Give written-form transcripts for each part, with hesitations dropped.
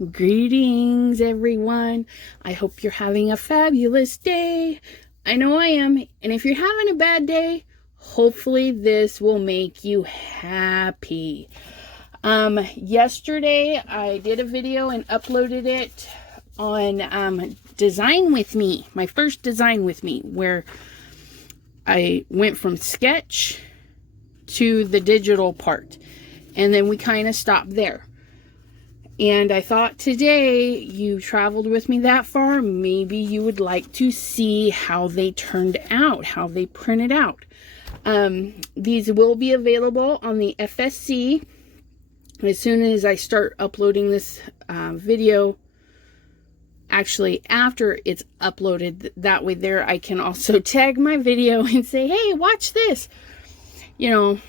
Greetings, everyone. I hope you're having a fabulous day. I know I am. And if you're having a bad day, hopefully this will make you happy. Yesterday I did a video and uploaded it on Design With Me, my first Design With Me, where I went from sketch to the digital part. And then we kind of stopped there. And I thought today you traveled with me that far, maybe you would like to see how they turned out, how they printed out. These will be available on the FSC as soon as I start uploading this video. Actually, after it's uploaded, that way there I can also tag my video and say, hey, watch this. You know,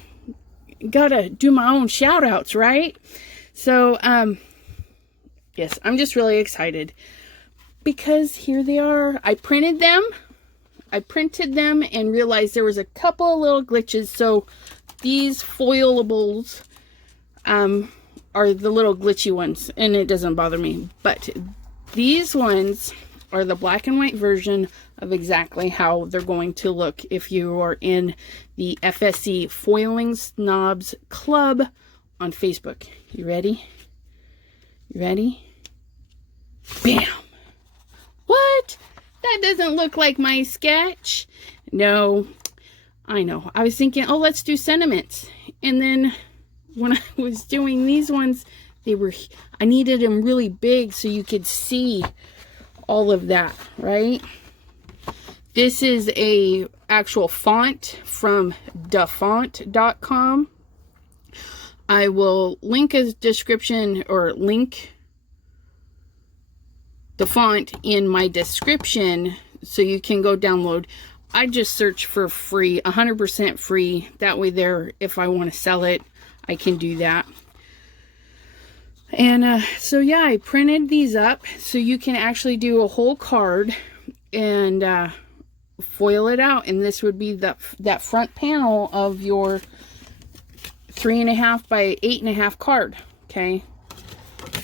gotta do my own shout outs, right? So, yes, I'm just really excited because here they are. I printed them and realized there was a couple of little glitches. So these foilables are the little glitchy ones, and it doesn't bother me. But these ones are the black and white version of exactly how they're going to look if you are in the FSC Foiling Snobs Club on Facebook. You ready? You ready? Bam! What? That doesn't look like my sketch. No, I know. I was thinking, oh, let's do sentiments. And then when I was doing these ones, I needed them really big so you could see all of that, right? This is a actual font from dafont.com. I will link a description or link the font in my description so you can go download. I just search for free, 100% free. That way there, if I want to sell it, I can do that. And so yeah, I printed these up so you can actually do a whole card and foil it out. And this would be that front panel of your 3.5 by 8.5 card. Okay,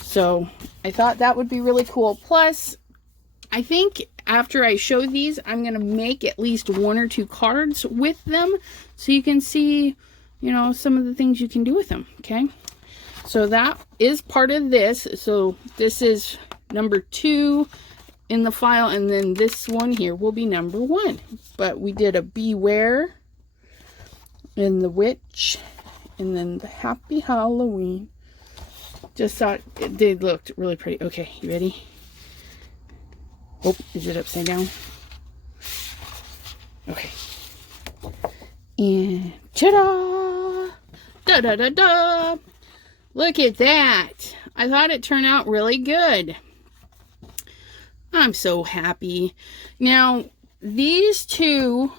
so I thought that would be really cool. Plus, I think after I show these, I'm gonna make at least 1 or 2 cards with them so you can see, you know, some of the things you can do with them. Okay, so that is part of this. So this is number 2 in the file, and then this one here will be number 1. But we did a beware and the witch, and then the happy Halloween. Just thought they looked really pretty. Okay, you ready? Oh, is it upside down? Okay. And ta-da! Da-da-da-da! Look at that! I thought it turned out really good. I'm so happy. Now, these two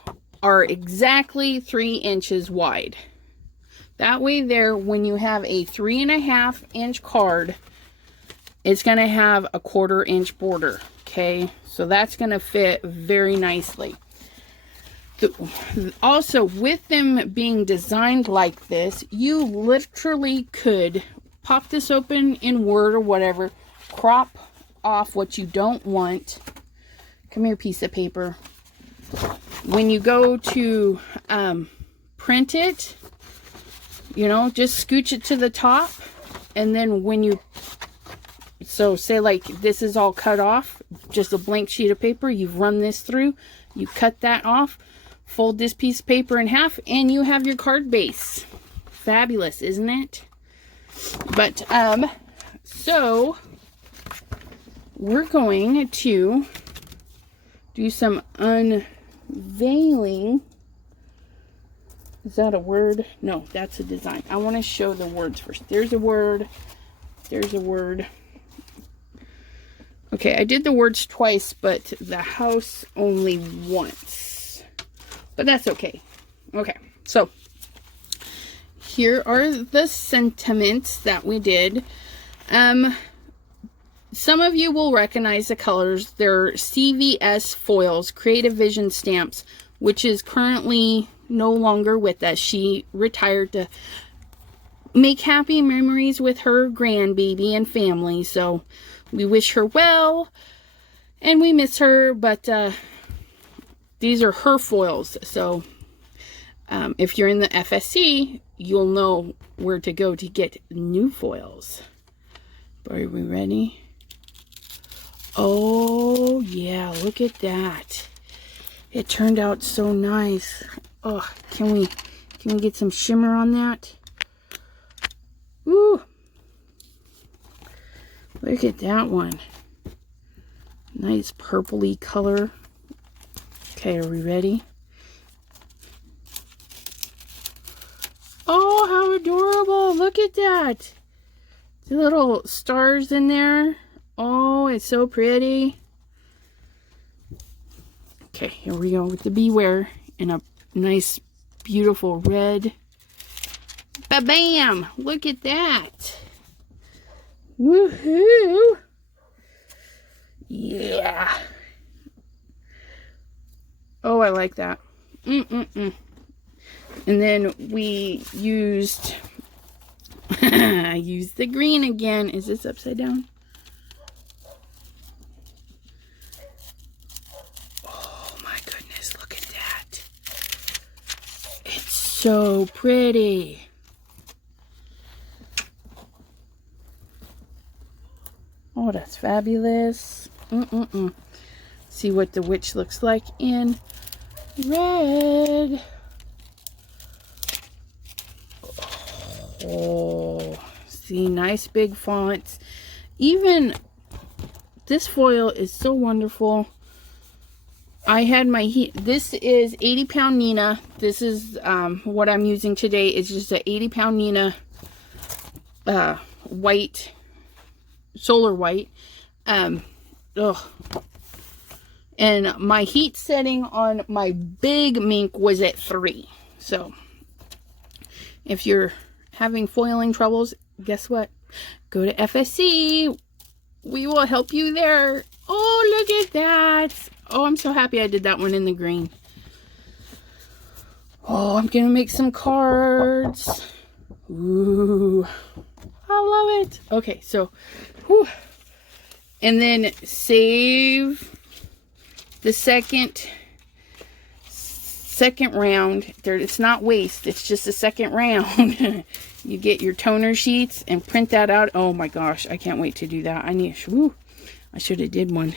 are exactly 3 inches wide. That way there, when you have a 3.5 inch card, it's going to have a 1/4 inch border. Okay, so that's going to fit very nicely. Also, with them being designed like this, you literally could pop this open in Word or whatever, crop off what you don't want. Come here, piece of paper. When you go to print it, you know, just scooch it to the top, and then when you, so say like this is all cut off, just a blank sheet of paper, you've run this through, you cut that off, fold this piece of paper in half, and you have your card base. Fabulous, isn't it? But, so we're going to do some unveiling. Is that a word? No, that's a design. I want to show the words first. There's a word. There's a word. Okay, I did the words twice, but the house only once. But that's okay. Okay, so here are the sentiments that we did. Some of you will recognize the colors. They're CVS foils, Creative Vision stamps, which is currently no longer with us. She retired to make happy memories with her grandbaby and family. So we wish her well and we miss her, but these are her foils. So if you're in the FSC, you'll know where to go to get new foils. Are we ready? Oh yeah, look at that. It turned out so nice. Oh, can we get some shimmer on that? Ooh. Look at that one. Nice purpley color. Okay, are we ready? Oh, how adorable. Look at that. The little stars in there. Oh, it's so pretty. Okay, here we go with the Beware in a nice, beautiful red. Ba-bam! Look at that. Woohoo! Yeah. Oh, I like that. And then we used... I used the green again. Is this upside down? Oh my goodness, look at that. It's so pretty. Oh, that's fabulous. See what the witch looks like in red. Oh, see, nice big fonts. Even this foil is so wonderful. I had my heat. This is 80-pound Nina. This is what I'm using today. It's just an 80-pound Nina white, solar white. And my heat setting on my big mink was at 3. So if you're having foiling troubles, guess what? Go to FSC. We will help you there. Oh, look at that. Oh, I'm so happy I did that one in the green. Oh, I'm gonna make some cards. Ooh, I love it. Okay, so, whew. And then save the second round. It's not waste, it's just a second round. You get your toner sheets and print that out. Oh my gosh, I can't wait to do that. I should have did one.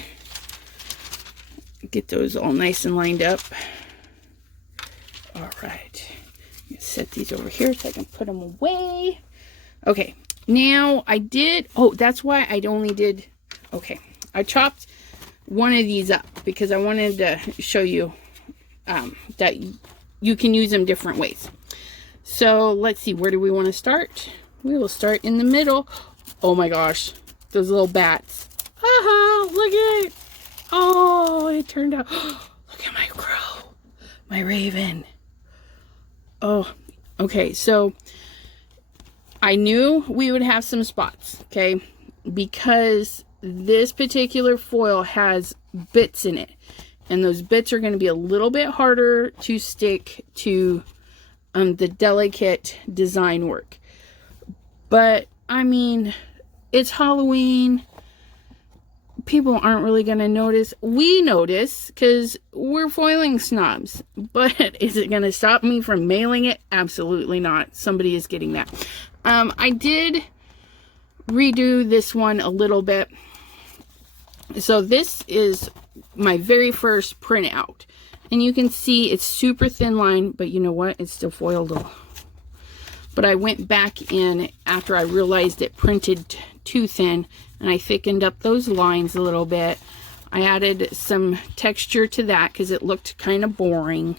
Get those all nice and lined up. All right, set these over here so I can put them away. Okay, now I did, oh, that's why I only did, okay, I chopped one of these up because I wanted to show you that you can use them different ways. So let's see, where do we want to start? We will start in the middle. Oh my gosh, those little bats. Haha, look at it. Oh, it turned out. Look at my crow, my raven. Oh, okay, so I knew we would have some spots, okay, because this particular foil has bits in it, and those bits are going to be a little bit harder to stick to the delicate design work. But I mean, it's Halloween. People aren't really going to notice. We notice because we're foiling snobs. But is it going to stop me from mailing it? Absolutely not. Somebody is getting that. I did redo this one a little bit. So this is my very first print out. And you can see it's super thin line, but you know what? It's still foiled. But I went back in after I realized it printed too thin, and I thickened up those lines a little bit. I added some texture to that because it looked kind of boring.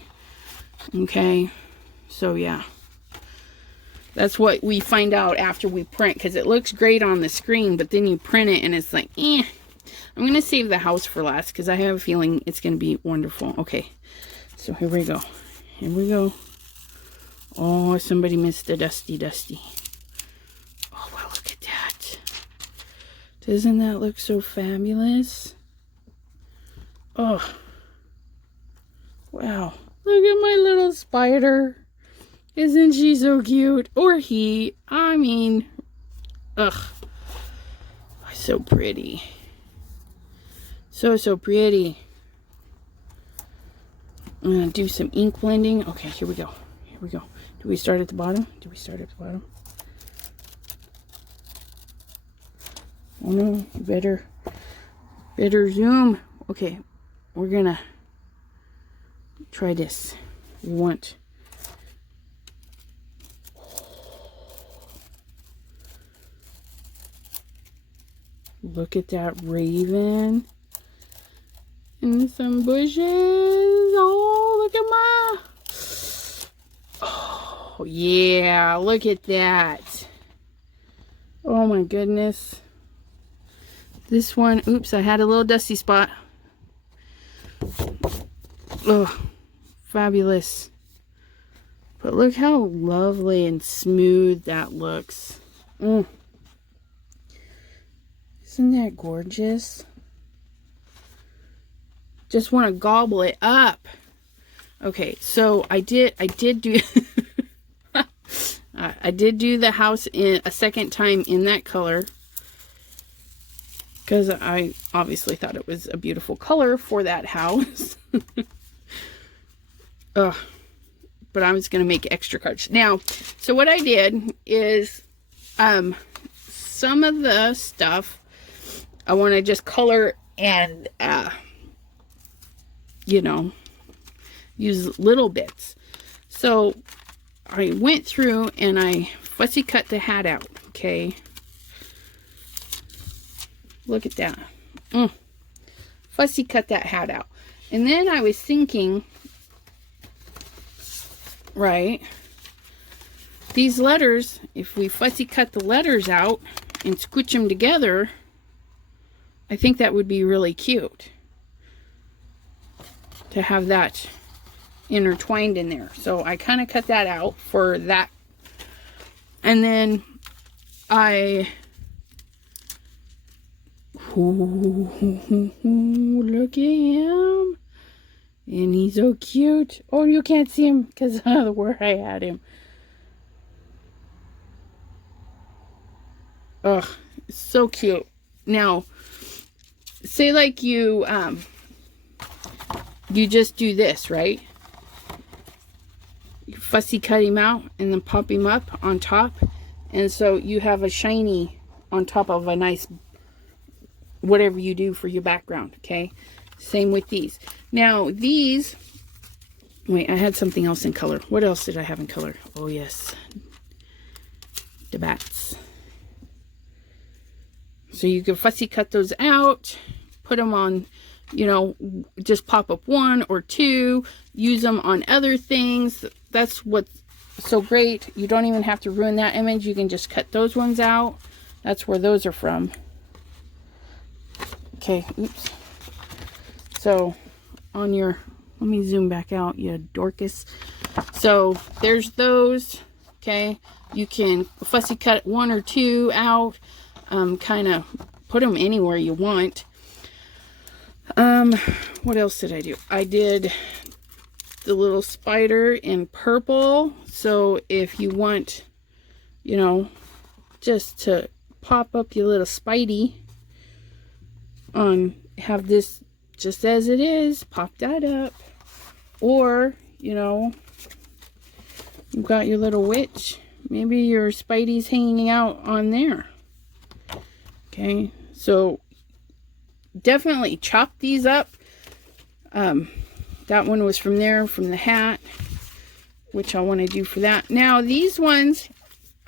Okay, so yeah. That's what we find out after we print, because it looks great on the screen, but then you print it and it's like, eh. I'm going to save the house for last because I have a feeling it's going to be wonderful. Okay, so here we go. Here we go. Oh, somebody missed the dusty. Oh, wow, look at that. Doesn't that look so fabulous? Oh, wow. Look at my little spider. Isn't she so cute? Or he. I mean, ugh. So pretty. So pretty. I'm going to do some ink blending. Okay, here we go. Here we go. Do we start at the bottom? Do we start at the bottom? Oh no, you better zoom. Okay, we're going to try this. We want... Look at that raven. And some bushes. Oh, look at my... Oh, yeah. Look at that. Oh, my goodness. This one... Oops, I had a little dusty spot. Oh, fabulous. But look how lovely and smooth that looks. Isn't that gorgeous? Just want to gobble it up. Okay, so I did do I did do the house in a second time in that color because I obviously thought it was a beautiful color for that house. Ugh. But I was going to make extra cards. Now, so what I did is some of the stuff I want to just color and you know, use little bits. So I went through and I fussy cut the hat out. Okay, look at that. Fussy cut that hat out. And then I was thinking, right, these letters, if we fussy cut the letters out and squish them together, I think that would be really cute to have that intertwined in there. So I kind of cut that out for that. And then I... Ooh, look at him. And he's so cute. Oh, you can't see him because of where I had him. Ugh, so cute. Now, say like you just do this, right? You fussy cut him out and then pop him up on top. And so you have a shiny on top of a nice, whatever you do for your background, okay? Same with these. Now, these, wait, I had something else in color. What else did I have in color? Oh, yes. The bats. So you can fussy cut those out, put them on, you know, just pop up one or two, use them on other things. That's what's so great. You don't even have to ruin that image. You can just cut those ones out. That's where those are from. Okay, oops. So on your, let me zoom back out, you Dorcas. So there's those, okay. You can fussy cut one or two out, kind of put them anywhere you want. What else did I do? I did the little spider in purple. So if you want, you know, just to pop up your little Spidey on, have this just as it is, pop that up. Or, you know, you've got your little witch. Maybe your Spidey's hanging out on there. Okay, so definitely chop these up. That one was from there, from the hat, which I want to do for that. Now, these ones,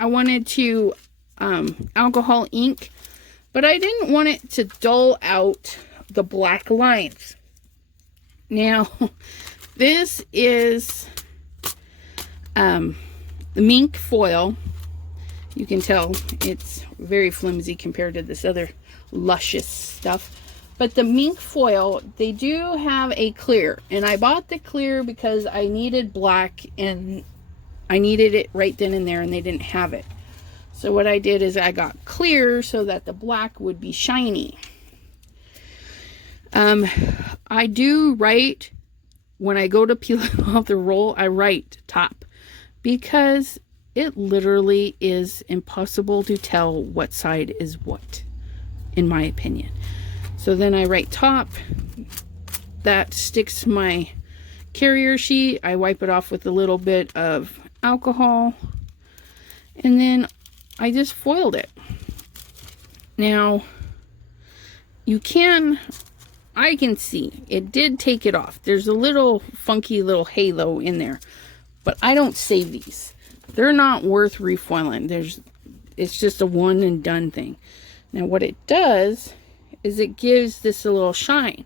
I wanted to alcohol ink, but I didn't want it to dull out the black lines. Now, this is the mink foil. You can tell it's very flimsy compared to this other luscious stuff. But the mink foil, they do have a clear. And I bought the clear because I needed black and I needed it right then and there and they didn't have it. So what I did is I got clear so that the black would be shiny. I do write, when I go to peel off the roll, I write top. because it literally is impossible to tell what side is what, in my opinion. So then I write top. That sticks to my carrier sheet. I wipe it off with a little bit of alcohol, and then I just foiled it. Now, I can see it did take it off. There's a little funky little halo in there, but I don't save these. They're not worth refoiling. It's just a one and done thing. Now what it does is it gives this a little shine.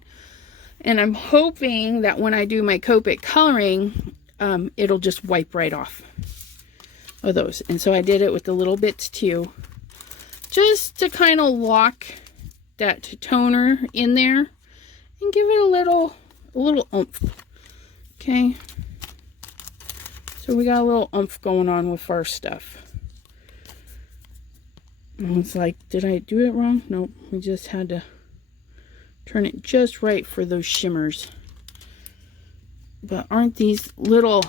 And I'm hoping that when I do my Copic coloring, it'll just wipe right off of those. And so I did it with the little bits too, just to kind of lock that toner in there and give it a little oomph. Okay. So we got a little oomph going on with our stuff. And it's like, did I do it wrong? Nope. We just had to turn it just right for those shimmers. But aren't these little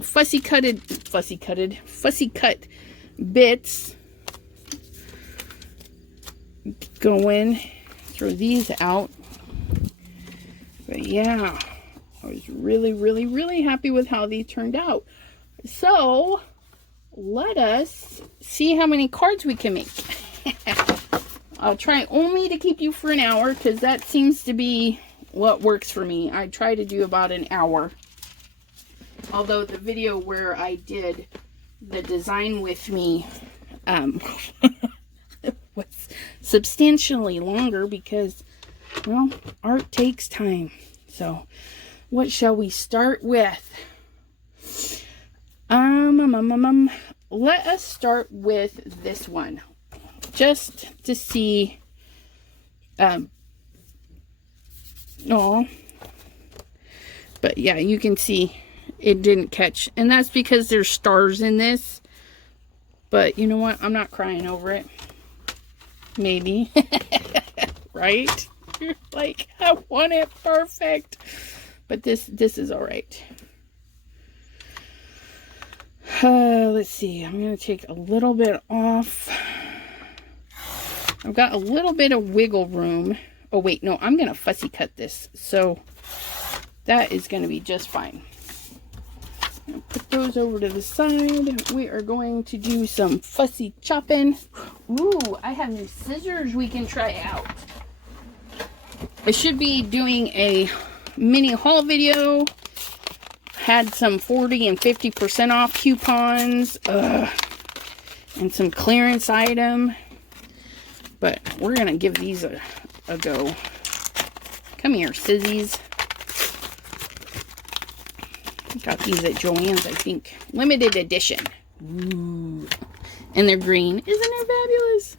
fussy cut bits going? Throw these out. But yeah, I was really happy with how these turned out. So let us see how many cards we can make. I'll try only to keep you for an hour, because that seems to be what works for me. I try to do about an hour. Although the video where I did the design with me was substantially longer, because, well, art takes time. So what shall we start with? Let us start with this one, just to see. But yeah, you can see it didn't catch, and that's because there's stars in this. But you know what? I'm not crying over it. Maybe. Right? You're like, I want it perfect. But this is all right. Let's see. I'm going to take a little bit off. I've got a little bit of wiggle room. Oh, wait. No, I'm going to fussy cut this. So that is going to be just fine. Put those over to the side. We are going to do some fussy chopping. Ooh, I have new scissors we can try out. I should be doing a mini haul video. Had some 40 and 50% off coupons. And some clearance item. But we're going to give these a go. Come here, sizzies. Got these at Joann's, I think. Limited edition. Ooh. And they're green. Isn't it fabulous?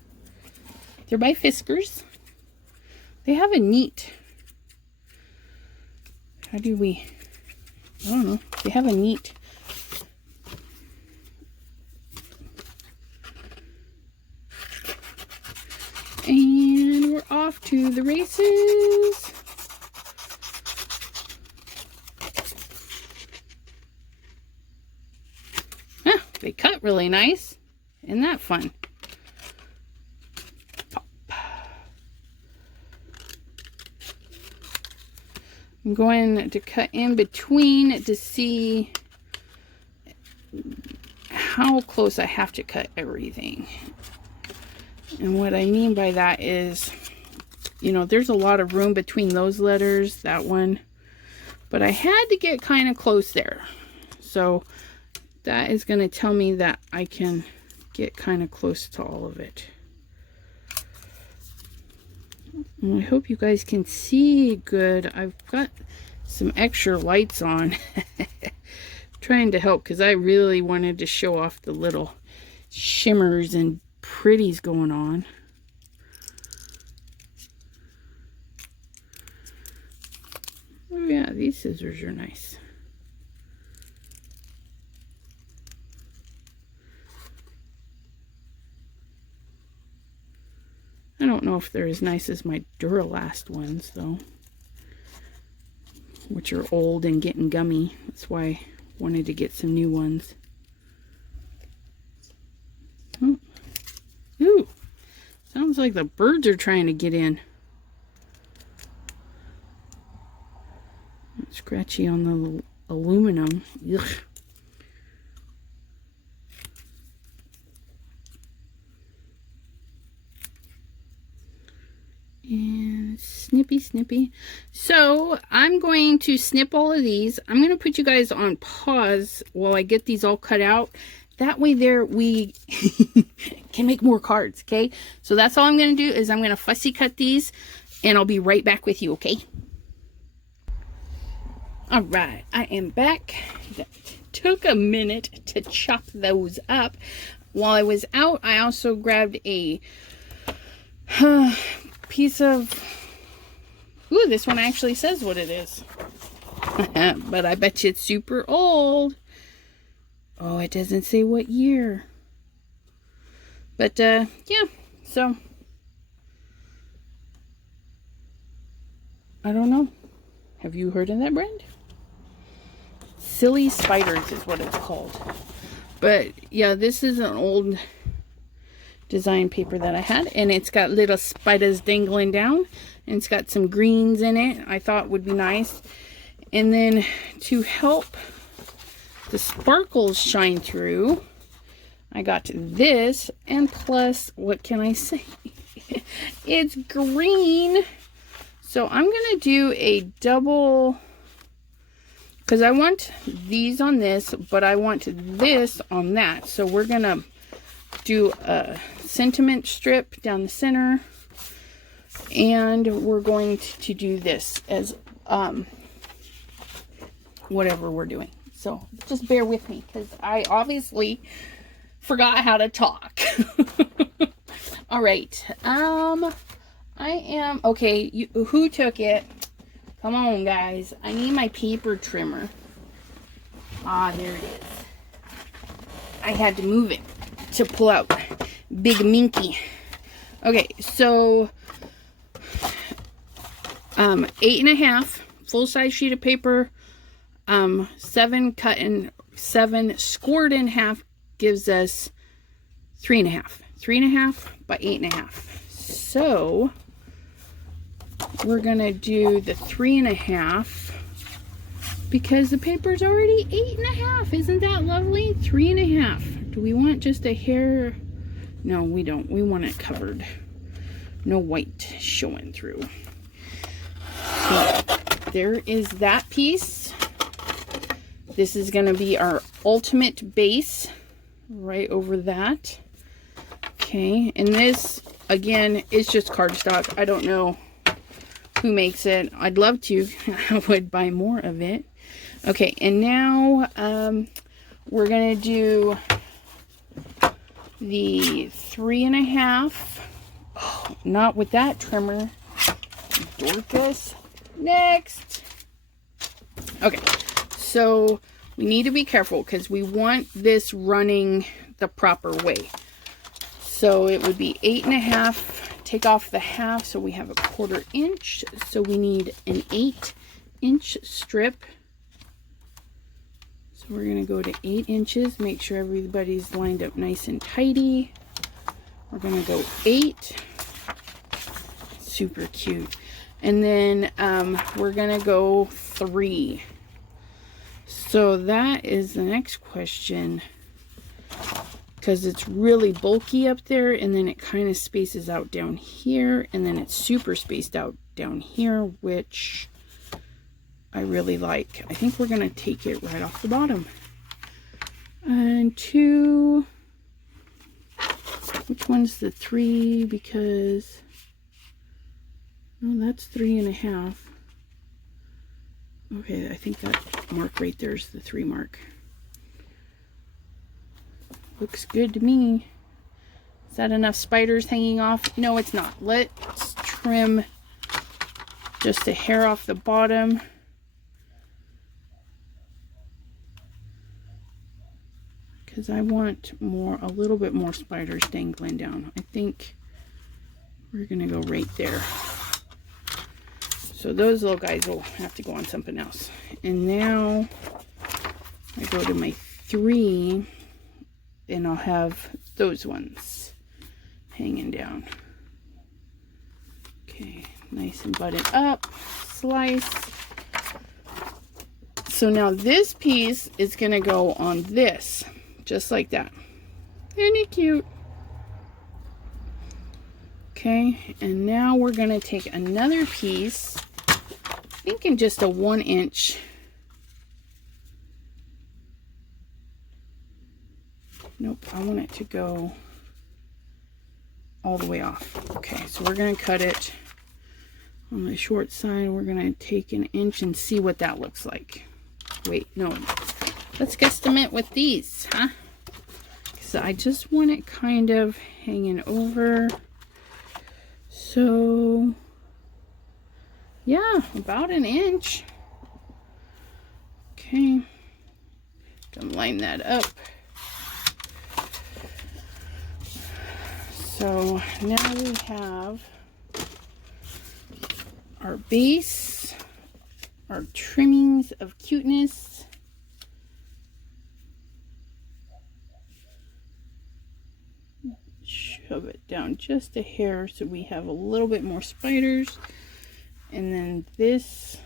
They're by Fiskars. They have a neat... I don't know. They have a neat... And we're off to the races. They cut really nice. Isn't that fun? Pop. I'm going to cut in between to see how close I have to cut everything. And what I mean by that is, you know, there's a lot of room between those letters, that one. But I had to get kind of close there. So that is going to tell me that I can get kind of close to all of it. And I hope you guys can see good. I've got some extra lights on. Trying to help, because I really wanted to show off the little shimmers and pretties going on. Oh yeah, these scissors are nice. I don't know if they're as nice as my Duralast ones, though, which are old and getting gummy. That's why wanted to get some new ones. Oh. Ooh, sounds like the birds are trying to get in. Scratchy on the aluminum. Ugh. And snippy, snippy. So I'm going to snip all of these. I'm going to put you guys on pause while I get these all cut out. That way there we can make more cards, okay? So that's all I'm going to do is I'm going to fussy cut these, and I'll be right back with you, okay? All right, I am back. That took a minute to chop those up. While I was out, I also grabbed a piece of... Ooh, this one actually says what it is. But I bet you it's super old. Oh, it doesn't say what year. But, yeah, so... I don't know. Have you heard of that brand? Silly Spiders is what it's called. But, yeah, this is an old design paper that I had. And it's got little spiders dangling down. And it's got some greens in it. I thought would be nice. And then to help the sparkles shine through, I got this. And plus, what can I say? It's green. So I'm going to do a double, because I want these on this, but I want this on that. So we're going to do a sentiment strip down the center, and we're going to do this as whatever we're doing. So just bear with me, because I obviously forgot how to talk. All right. I am, okay, who took it? Come on, guys. I need my paper trimmer. Ah, there it is. I had to move it to pull out Big Minky. Okay, so 8.5 full-size sheet of paper, 7 cut and 7 scored in half gives us 3.5. 3.5 by 8.5. So we're gonna do the 3.5 because the paper's already 8.5. Isn't that lovely? 3.5. Do we want just a hair? No, we don't. We want it covered. No white showing through. So there is that piece. This is gonna be our ultimate base right over that. Okay, and this again is just cardstock. I don't know who makes it. I'd love to. I would buy more of it. Okay, and now we're gonna do the 3.5. Oh, not with that trimmer. Dorcas. Next. Okay, so we need to be careful because we want this running the proper way. So it would be 8.5. Take off the half, so we have a 1/4 inch. So we need an 8-inch strip. So we're going to go to 8 inches. Make sure everybody's lined up nice and tidy. We're going to go 8. Super cute. And then we're going to go 3. So that is the next question, because it's really bulky up there, and then it kind of spaces out down here, and then it's super spaced out down here, which I really like. I think we're going to take it right off the bottom. And 2, which one's the 3? Because, oh, that's 3.5. Okay, I think that mark right there is the 3 mark. Looks good to me. Is that enough spiders hanging off? No, it's not. Let's trim just a hair off the bottom. Because I want a little bit more spiders dangling down. I think we're going to go right there. So those little guys will have to go on something else. And now I go to my 3, and I'll have those ones hanging down. Okay, nice and buttoned up, slice. So now this piece is going to go on this, just like that. Isn't it cute? Okay, and now we're going to take another piece, I think in just a 1-inch. Nope, I want it to go all the way off. Okay, so we're going to cut it on the short side. We're going to take 1 inch and see what that looks like. Wait, no. Let's guesstimate with these, huh? So I just want it kind of hanging over. So, yeah, about 1 inch. Okay. Gonna line that up. So now we have our base, our trimmings of cuteness. Shove it down just a hair so we have a little bit more spiders. And then this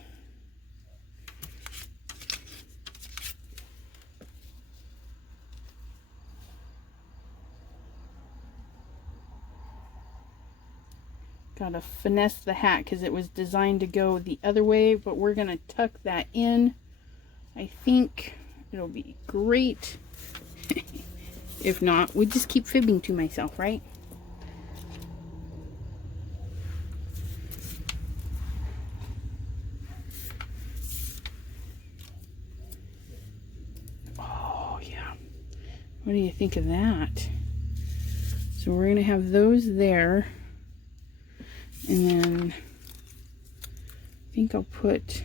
gotta finesse the hat because it was designed to go the other way, but we're gonna tuck that in. I think it'll be great. If not, we just keep fibbing to myself, right? Oh yeah, what do you think of that? So we're gonna have those there. And then I think I'll put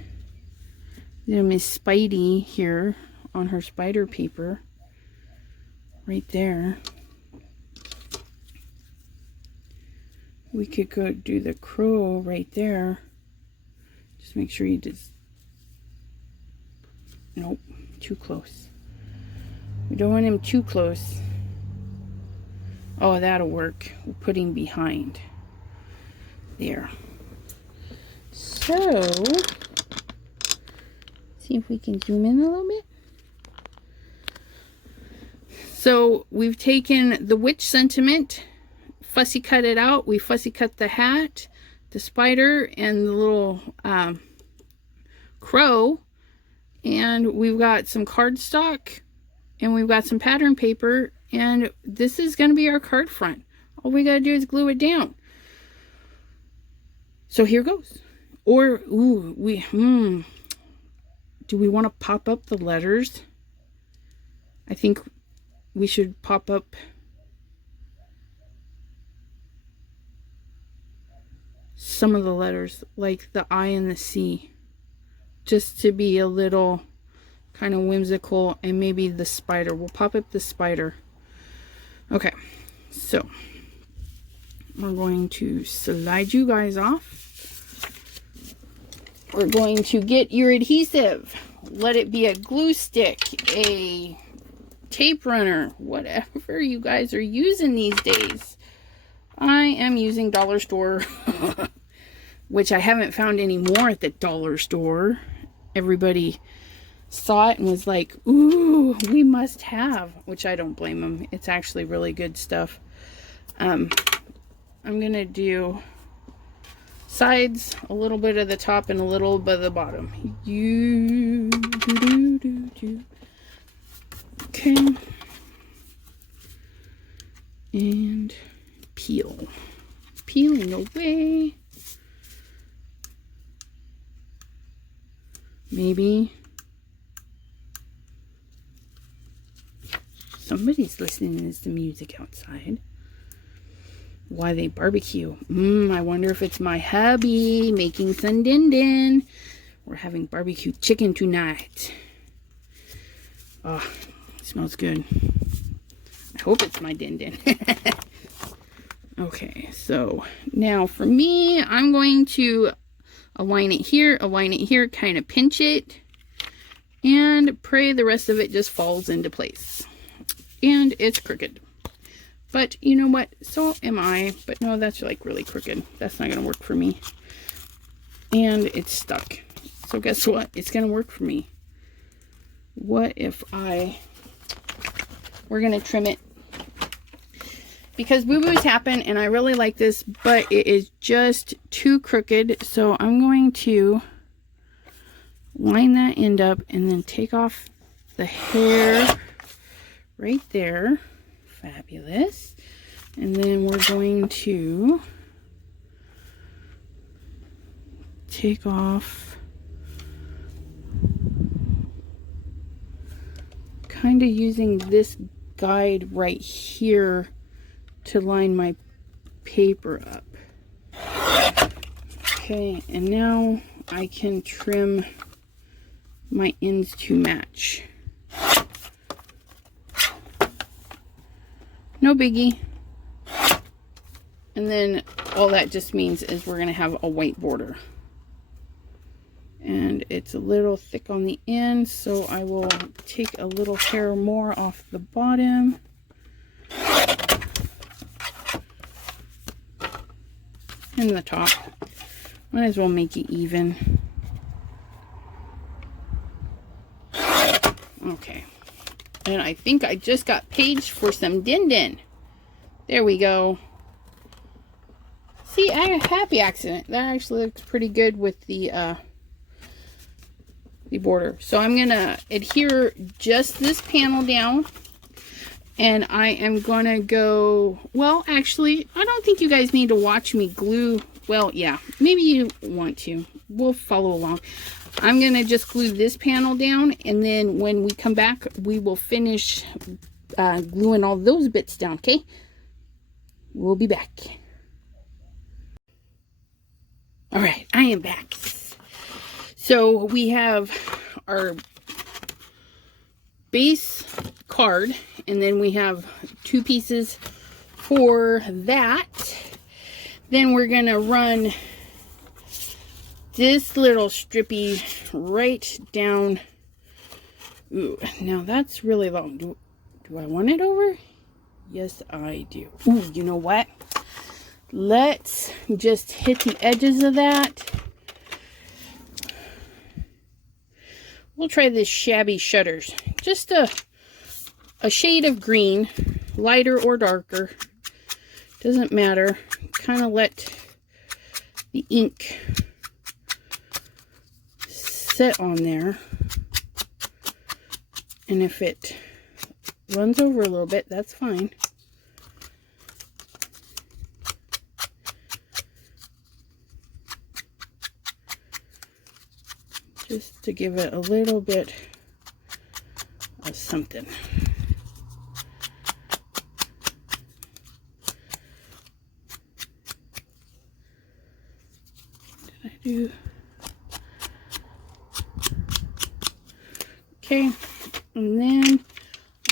Miss Spidey here on her spider paper right there. We could go do the crow right there. Just make sure you just, nope, too close. We don't want him too close. Oh, that'll work. We'll put him behind. There. So, see if we can zoom in a little bit. So we've taken the witch sentiment, fussy cut it out. We fussy cut the hat, the spider, and the little crow. And we've got some cardstock, and we've got some pattern paper, and this is going to be our card front. All we got to do is glue it down. So here goes. Or, ooh, do we want to pop up the letters? I think we should pop up some of the letters, like the I and the C, just to be a little kind of whimsical, and maybe the spider. We'll pop up the spider. Okay, so we're going to slide you guys off. We're going to get your adhesive. Let it be a glue stick, a tape runner, whatever you guys are using these days. I am using dollar store, which I haven't found any more at the dollar store. Everybody saw it and was like, ooh, we must have, which I don't blame them. It's actually really good stuff. I'm gonna do sides, a little bit of the top and a little bit of the bottom. Okay. And peel. Peeling away. Maybe somebody's listening to music outside. Why they barbecue? I wonder if it's my hubby making some din-din. We're having barbecue chicken tonight. Oh, it smells good. I hope it's my din-din. Okay, so now for me, I'm going to align it here, kind of pinch it. and pray the rest of it just falls into place. And it's crooked. But you know what? So am I. But no, that's like really crooked. That's not going to work for me. And it's stuck. So guess what? It's going to work for me. What if we're going to trim it. Because boo-boos happen, and I really like this, but it is just too crooked. So I'm going to line that end up and then take off the hair right there. Fabulous. And then we're going to take off kind of using this guide right here to line my paper up. Okay, and now I can trim my ends to match. No biggie. And then all that just means is we're going to have a white border. And it's a little thick on the end, so I will take a little hair more off the bottom. And the top. Might as well make it even. Okay. And I think I just got paged for some din-din. There we go. See, I had a happy accident. That actually looks pretty good with the border. So I'm going to adhere just this panel down. And I am going to go... Well, actually, I don't think you guys need to watch me glue. Well, yeah. Maybe you want to. We'll follow along. I'm going to just glue this panel down, and then when we come back, we will finish gluing all those bits down, okay? We'll be back. All right, I am back. So we have our base card, and then we have 2 pieces for that. Then we're going to run this little strippy right down. Ooh, now that's really long. Do I want it over? Yes, I do. Ooh, you know what? Let's just hit the edges of that. We'll try this shabby shutters. Just a shade of green, lighter or darker. Doesn't matter. Kind of let the ink set on there, and if it runs over a little bit, that's fine. Just to give it a little bit of something. Did I do? Okay, and then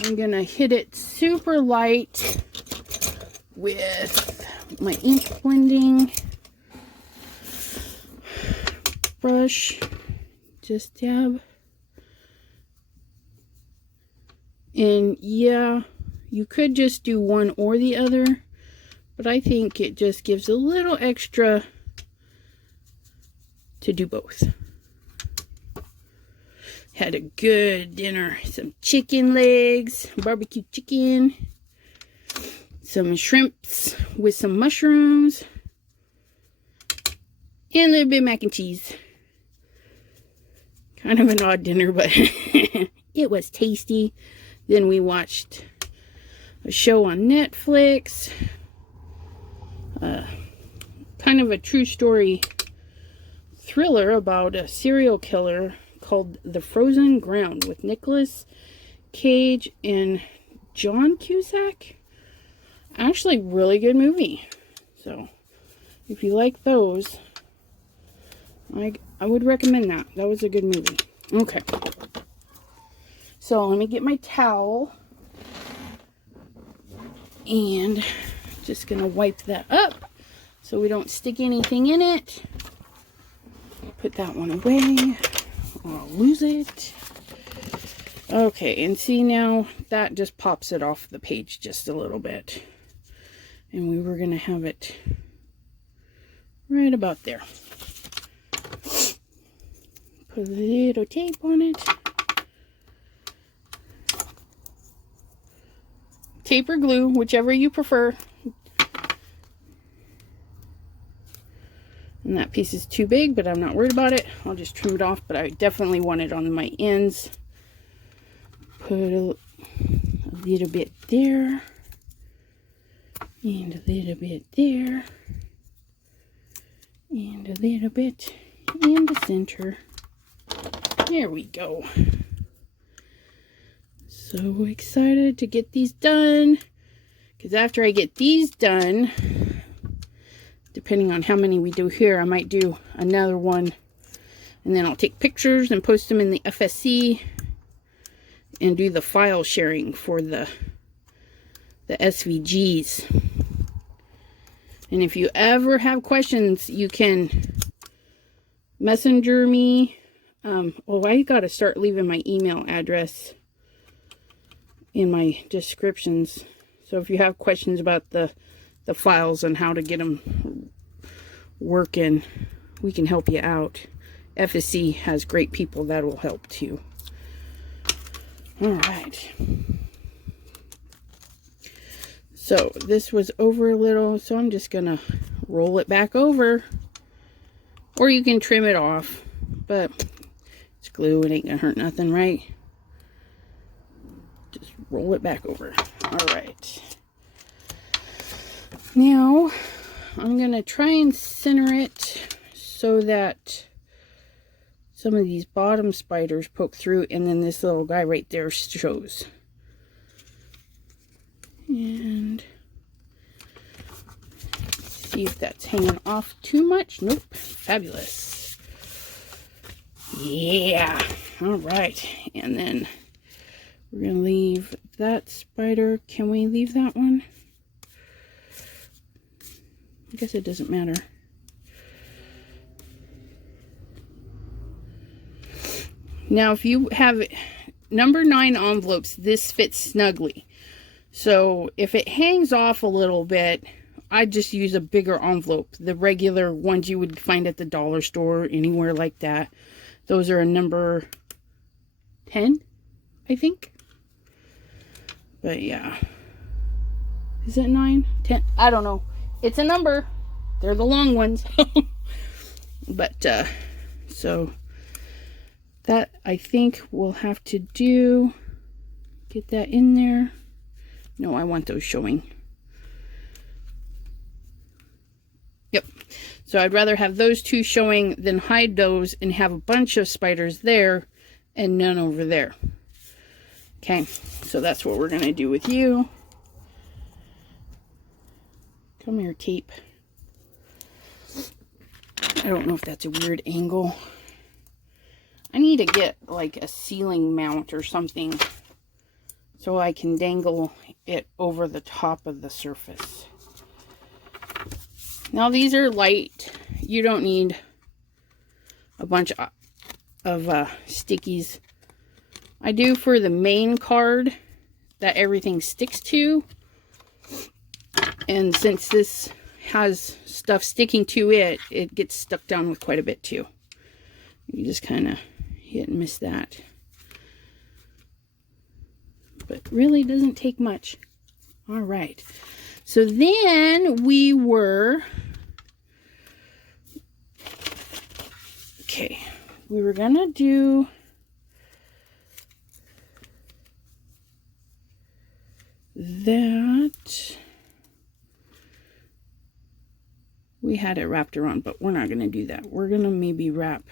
I'm gonna hit it super light with my ink blending brush. Just dab. And yeah, you could just do one or the other, but I think it just gives a little extra to do both. Had a good dinner. Some chicken legs, barbecue chicken, some shrimps with some mushrooms, and a little bit of mac and cheese. Kind of an odd dinner, but it was tasty. Then we watched a show on Netflix. Kind of a true story thriller about a serial killer called The Frozen Ground with Nicolas Cage and John Cusack. Actually, really good movie. So, if you like those, I would recommend that. That was a good movie. Okay. So, let me get my towel. And just going to wipe that up so we don't stick anything in it. Put that one away, or I'll lose it. Okay, and see now that just pops it off the page just a little bit. And we were going to have it right about there. Put a little tape on it. Tape or glue, whichever you prefer. And that piece is too big, but I'm not worried about it. I'll just trim it off, but I definitely want it on my ends. Put a little bit there. And a little bit there. And a little bit in the center. There we go. So excited to get these done. Because after I get these done, depending on how many we do here, I might do another one. And then I'll take pictures and post them in the FSC. And do the file sharing for the SVGs. And if you ever have questions, you can messenger me. Well, I got to start leaving my email address in my descriptions. So if you have questions about the files and how to get them working, we can help you out. FSC has great people that will help too. All right. So this was over a little, so I'm just gonna roll it back over. Or you can trim it off, but it's glue, it ain't gonna hurt nothing, right? Just roll it back over. All right. Now, I'm gonna try and center it so that some of these bottom spiders poke through, and then this little guy right there shows. And see if that's hanging off too much. Nope. Fabulous. Yeah. All right. And then we're going to leave that spider. Can we leave that one? I guess it doesn't matter. Now, if you have number 9 envelopes, this fits snugly. So if it hangs off a little bit, I just use a bigger envelope. The regular ones you would find at the dollar store, anywhere like that. Those are a number 10, I think. But yeah. Is it 9? 10? I don't know. It's a number. They're the long ones. But, so that I think we'll have to do. Get that in there. No, I want those showing. Yep. So I'd rather have those two showing than hide those and have a bunch of spiders there and none over there. Okay. So that's what we're going to do with you. Come here, tape. I don't know if that's a weird angle. I need to get like a ceiling mount or something so I can dangle it over the top of the surface. Now these are light. You don't need a bunch of stickies. I do for the main card that everything sticks to. And since this has stuff sticking to it, it gets stuck down with quite a bit too. You just kind of hit and miss that. But really doesn't take much. All right. So then we were, okay, we were going to do that. We had it wrapped around, but we're not going to do that. We're going to maybe wrap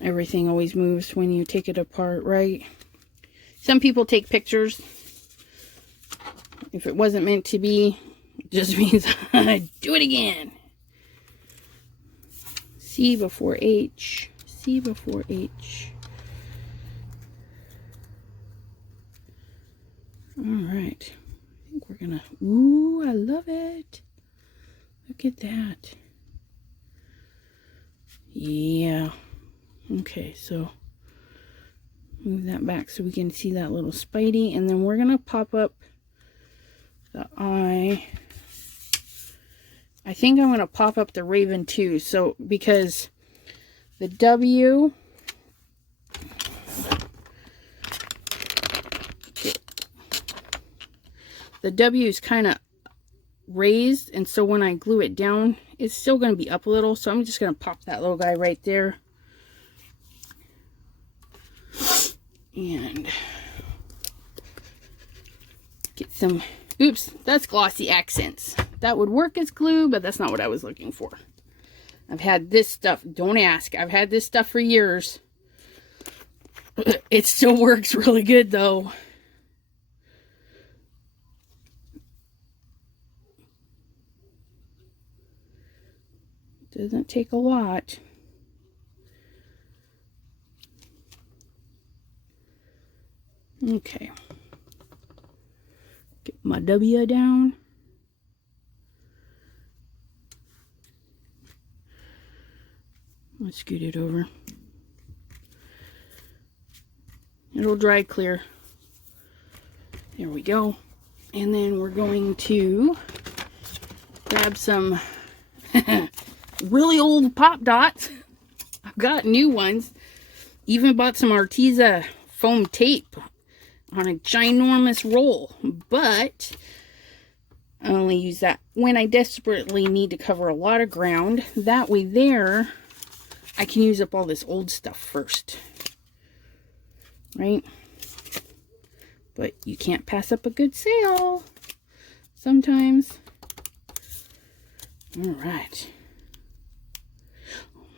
everything always moves when you take it apart, right? Some people take pictures. If it wasn't meant to be, it just means I do it again. C before H. C before H. All right. I think we're gonna, ooh, I love it. Look at that. Yeah. Okay, so move that back so we can see that little Spidey. And then we're going to pop up the eye. I think I'm going to pop up the Raven too. So, because the W... The W is kind of raised, and so when I glue it down, it's still going to be up a little. So I'm just going to pop that little guy right there. And get some, oops, that's glossy accents. That would work as glue, but that's not what I was looking for. I've had this stuff, don't ask. I've had this stuff for years. It still works really good though. Doesn't take a lot. Okay. Get my W down. Let's scoot it over. It'll dry clear. There we go. And then we're going to grab some really old pop dots. I've got new ones. Even bought some Arteza foam tape on a ginormous roll, but I only use that when I desperately need to cover a lot of ground. That way there, I can use up all this old stuff first, right? But you can't pass up a good sale sometimes. All right.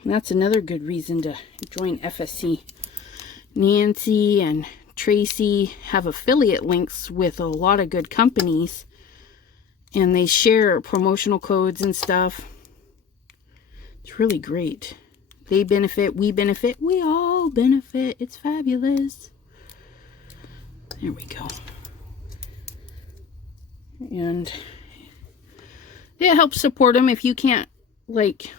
That's another good reason to join FSC. Nancy and Tracy have affiliate links with a lot of good companies, and they share promotional codes and stuff. It's really great. They benefit, we all benefit. It's fabulous. There we go. And it helps support them if you can't, like,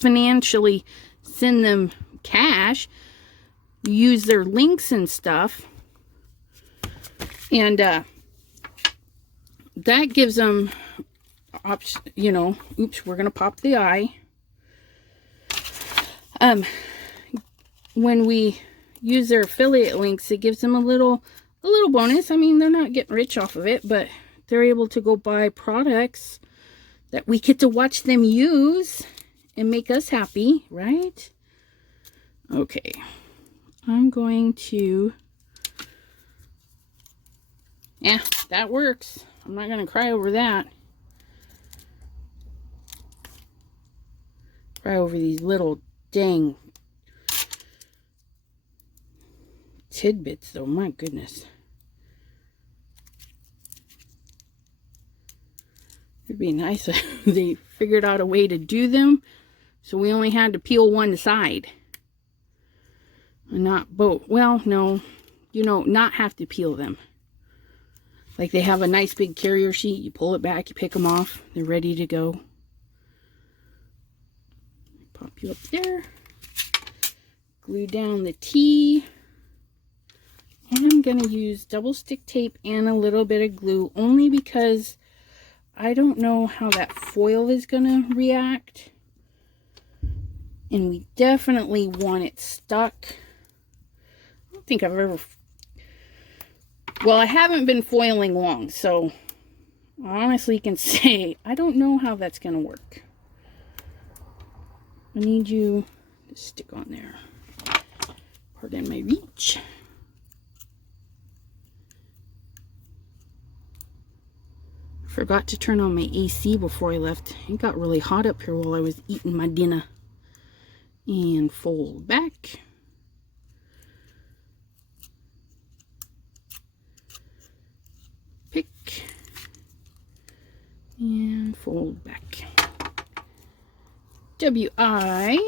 financially send them cash. Use their links and stuff, and that gives them you know, oops, we're gonna pop the eye. When we use their affiliate links, it gives them a little bonus. I mean, they're not getting rich off of it, but they're able to go buy products that we get to watch them use and make us happy, right? Okay. I'm going to, yeah, that works. I'm not going to cry over that. Cry over these little dang tidbits, though. My goodness. It'd be nice if they figured out a way to do them, so we only had to peel one side. Not both. Well, no, you know, not have to peel them. Like they have a nice big carrier sheet. You pull it back, you pick them off. They're ready to go. Pop you up there. Glue down the T. And I'm going to use double stick tape and a little bit of glue, only because I don't know how that foil is going to react. And we definitely want it stuck. I don't think I've ever, well, I haven't been foiling long, so I honestly can say I don't know how that's going to work. I need you to stick on there. Pardon my reach. Forgot to turn on my AC before I left. It got really hot up here while I was eating my dinner. And fold back. Pick. And fold back. WI.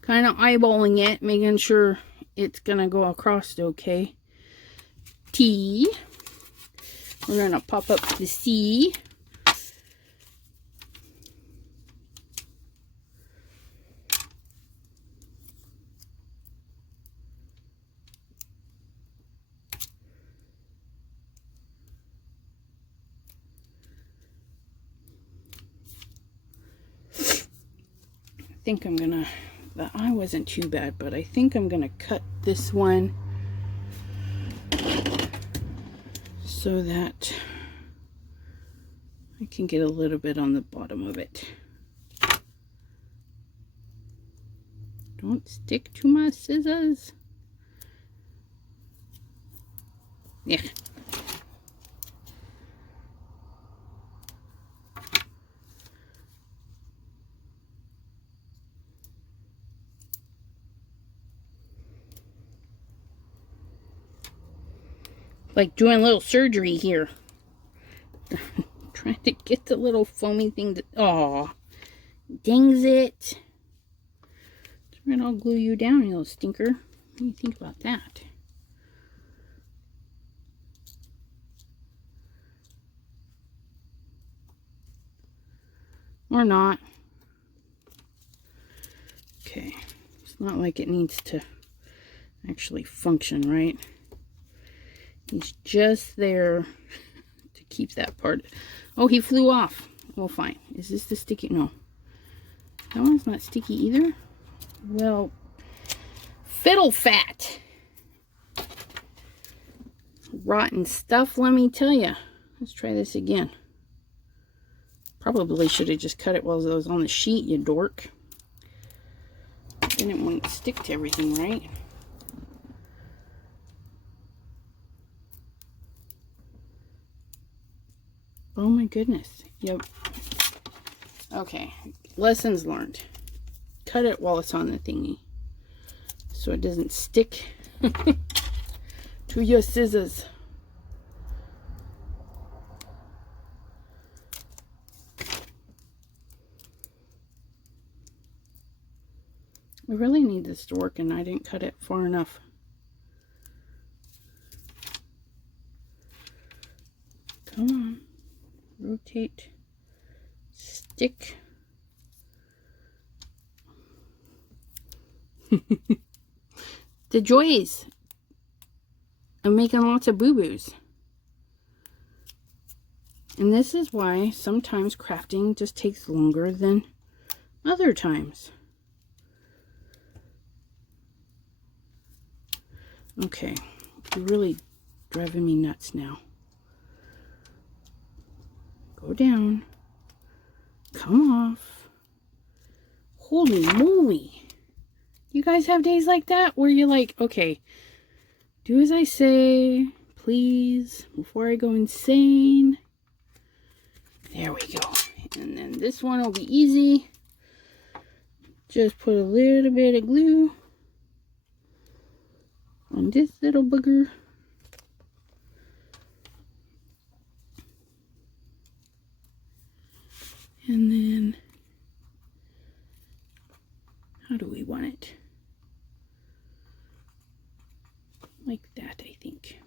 Kind of eyeballing it, making sure it's going to go across okay. T. We're going to pop up the C. think I'm gonna, the eye wasn't too bad, but I think I'm gonna cut this one so that I can get a little bit on the bottom of it. Don't stick to my scissors. Yeah. Like doing a little surgery here. Trying to get the little foamy thing to, aw, dings it. Right, I'll glue you down, you little stinker. What do you think about that? Or not. Okay, it's not like it needs to actually function, right? He's just there to keep that part. Oh, he flew off. Well, fine. Is this the sticky? No. That one's not sticky either. Well, fiddle fat. Rotten stuff, let me tell you. Let's try this again. Probably should have just cut it while it was on the sheet, you dork. Then it wouldn't stick to everything, right? Oh my goodness. Yep. Okay. Lessons learned. Cut it while it's on the thingy, so it doesn't stick to your scissors. I really need this to work, and I didn't cut it far enough. Come on. Rotate. Stick. The joys of making lots of boo-boos. And this is why sometimes crafting just takes longer than other times. Okay, you're really driving me nuts now. Go down. Come off. Holy moly. You guys have days like that where you're like, okay, do as I say, please, before I go insane. There we go. And then this one will be easy. Just put a little bit of glue on this little booger. And then, how do we want it? Like that, I think.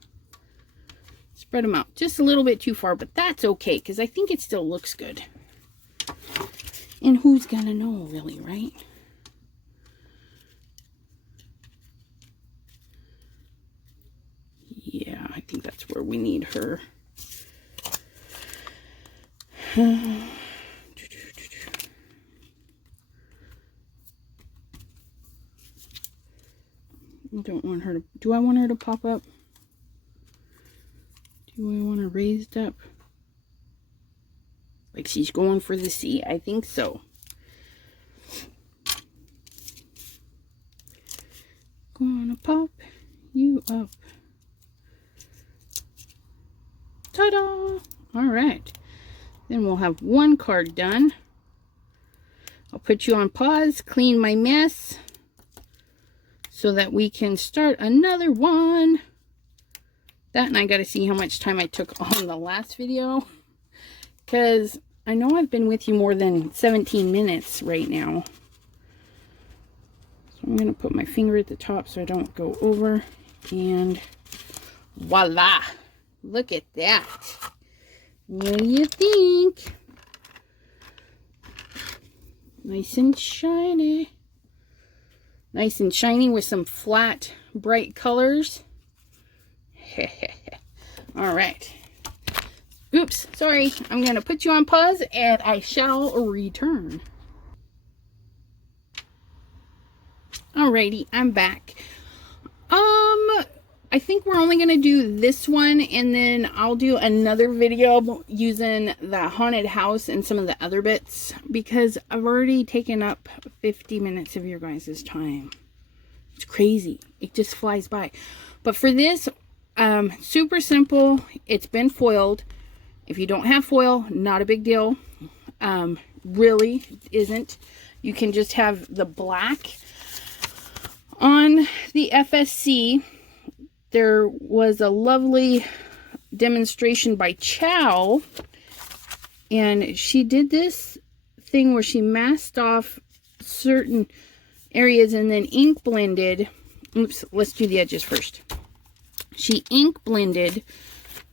Spread them out just a little bit too far, but that's okay, because I think it still looks good. And who's gonna know, really, right? Yeah, I think that's where we need her. I don't want her to, do I want her to pop up? Do I want her raised up? Like she's going for the C? I think so. Gonna pop you up. Ta-da! Alright. Then we'll have one card done. I'll put you on pause, clean my mess, so that we can start another one. That, and I got to see how much time I took on the last video, because I know I've been with you more than 17 minutes right now. So I'm going to put my finger at the top so I don't go over, and voila! Look at that. What do you think? Nice and shiny. Nice and shiny with some flat, bright colors. All right. Oops, sorry. I'm going to put you on pause and I shall return. Alrighty, I'm back. I think we're only going to do this one, and then I'll do another video using the haunted house and some of the other bits, because I've already taken up 50 minutes of your guys' time. It's crazy. It just flies by. But for this, super simple. It's been foiled. If you don't have foil, not a big deal. Really isn't. You can just have the black. On the FSC, there was a lovely demonstration by Chow, and she did this thing where she masked off certain areas and then ink blended. Oops, let's do the edges first. She ink blended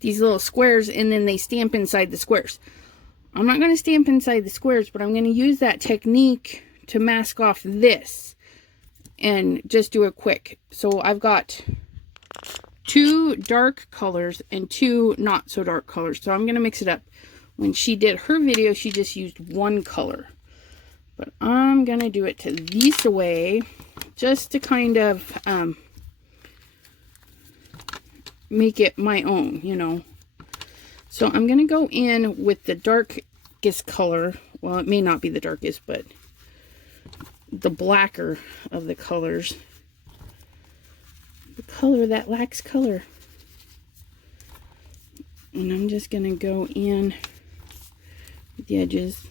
these little squares, and then they stamp inside the squares. I'm not going to stamp inside the squares, but I'm going to use that technique to mask off this and just do it quick. So I've got 2 dark colors and 2 not so dark colors. So I'm going to mix it up. When she did her video, she just used 1 color. But I'm going to do it to this way just to kind of make it my own, you know. So I'm going to go in with the darkest color. Well, it may not be the darkest, but the blacker of the colors. The color that lacks color. And I'm just going to go in with the edges.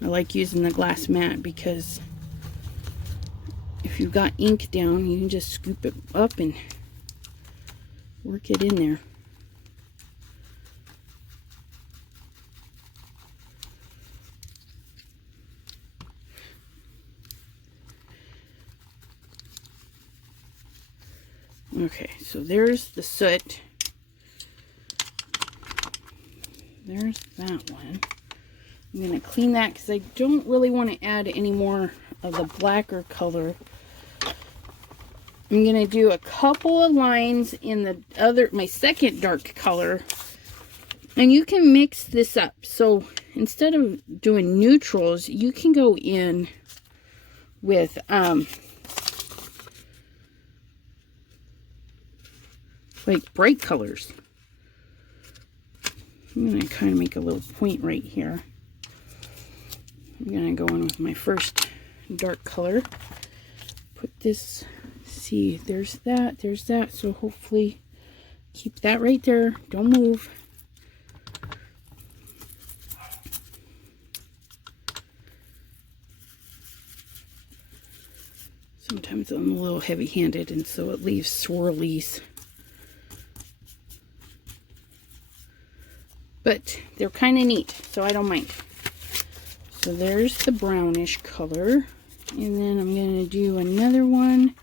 I like using the glass mat because if you've got ink down, you can just scoop it up and work it in there. Okay, so there's the soot. There's that one. I'm going to clean that because I don't really want to add any more of the blacker color. I'm going to do a couple of lines in my second dark color. And you can mix this up. So instead of doing neutrals, you can go in with like bright colors. I'm going to kind of make a little point right here. I'm going to go in with my first dark color. Put this, see, there's that. So hopefully keep that right there. Don't move. Sometimes I'm a little heavy-handed, and so it leaves swirlies. But they're kind of neat, so I don't mind. So there's the brownish color. And then I'm going to do another one.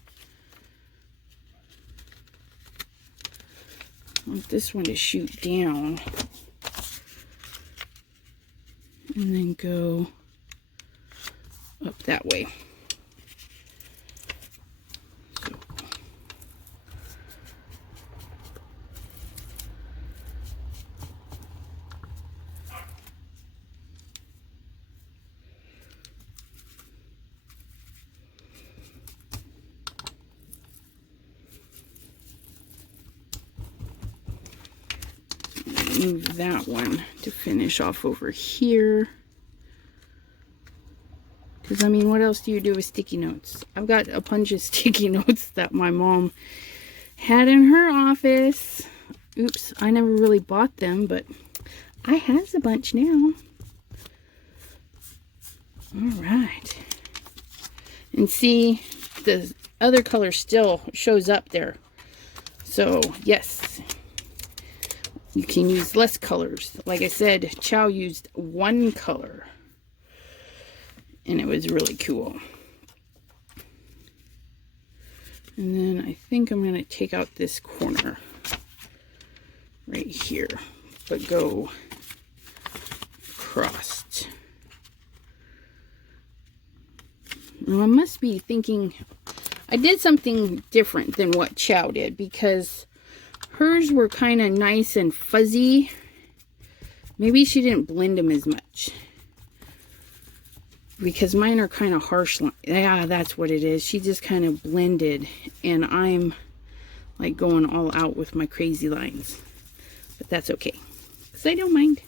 I want this one to shoot down. And then go up that way. Move that one to finish off over here. Because, I mean, what else do you do with sticky notes? I've got a bunch of sticky notes that my mom had in her office. Oops, I never really bought them, but I has a bunch now. Alright. And see, the other color still shows up there. So, yes. You can use less colors. Like I said, Chow used 1 color. And it was really cool. And then I think I'm going to take out this corner. Right here. But go across. Now I must be thinking I did something different than what Chow did, because hers were kind of nice and fuzzy. Maybe she didn't blend them as much, because mine are kind of harsh. Yeah, that's what it is. She just kind of blended, and I'm like going all out with my crazy lines. But that's okay, because I don't mind.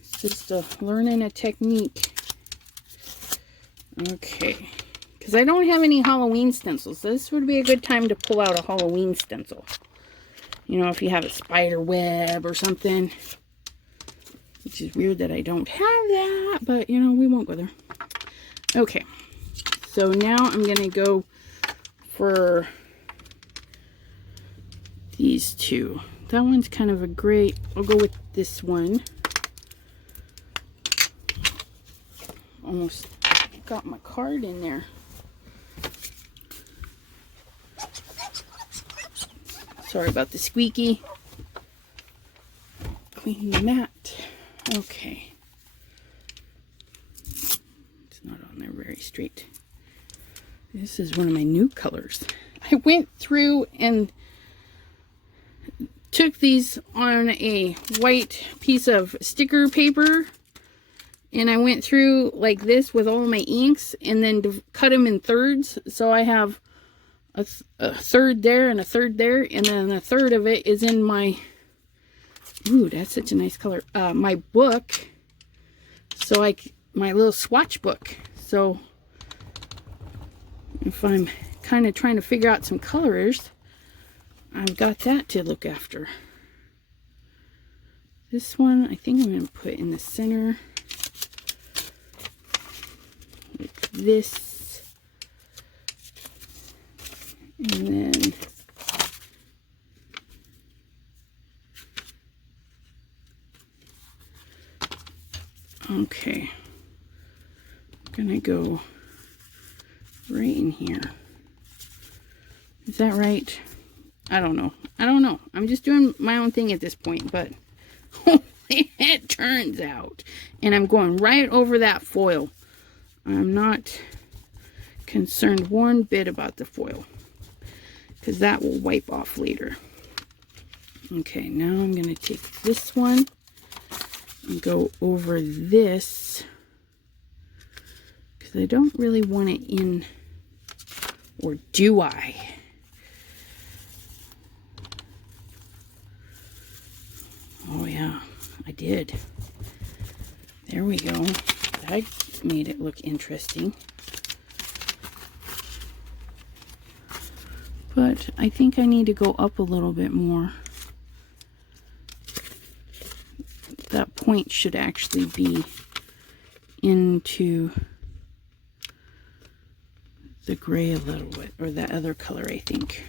It's just learning a technique. Okay, because I don't have any Halloween stencils. This would be a good time to pull out a Halloween stencil. You know, if you have a spider web or something. Which is weird that I don't have that, but you know, we won't go there. Okay, so now I'm going to go for these two. That one's kind of a gray. I'll go with this one. Almost got my card in there. Sorry about the squeaky. Clean the mat. Okay. It's not on there very straight. This is one of my new colors. I went through and took these on a white piece of sticker paper, and I went through like this with all my inks and then cut them in thirds. So I have a third there and a third there, and then a third of it is in my, ooh, that's such a nice color, my book. So my little swatch book. So if I'm kind of trying to figure out some colors, I've got that to look after. This one I think I'm going to put in the center like this. And then okay, I'm gonna go right in here. Is that right? I don't know. I'm just doing my own thing at this point, but it turns out. And I'm going right over that foil. I'm not concerned one bit about the foil, because that will wipe off later. Okay, now I'm going to take this one and go over this, because I don't really want it in, or do I? Oh yeah, I did. There we go. That made it look interesting. But I think I need to go up a little bit more. That point should actually be into the gray a little bit, or that other color, I think.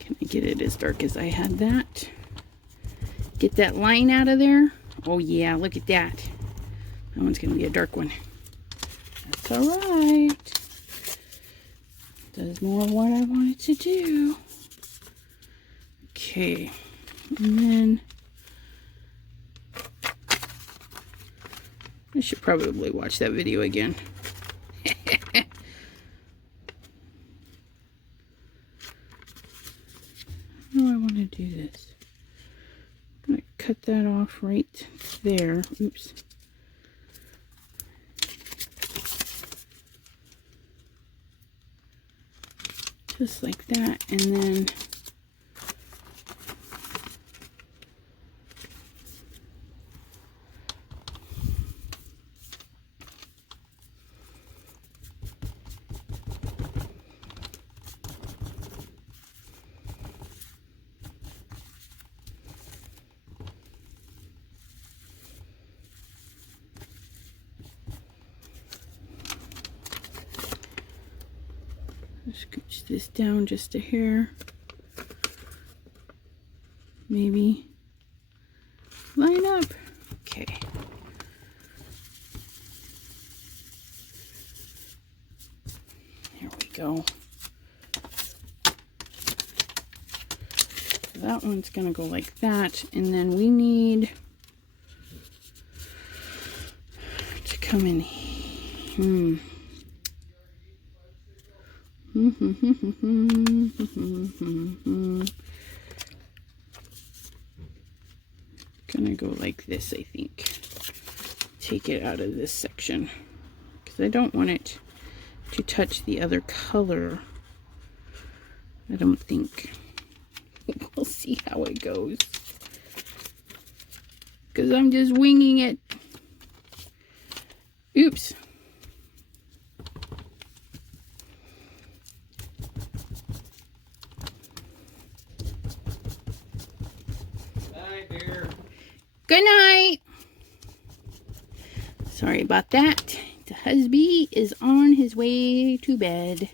Can I get it as dark as I had that? Get that line out of there. Oh yeah, look at that. That one's going to be a dark one. That's alright. Does more what I wanted to do. Okay. And then I should probably watch that video again. How do I want to do this? I'm going to cut that off right there. Oops. Just like that, and then scooch this down just a hair. Maybe line up. Okay. There we go. That one's gonna go like that, and then we need come in. Gonna go like this, I think. Take it out of this section because I don't want it to touch the other color. I don't think. We'll see how it goes because I'm just winging it. Oops. Night, dear. Good night. Sorry about that. The husband is on his way to bed.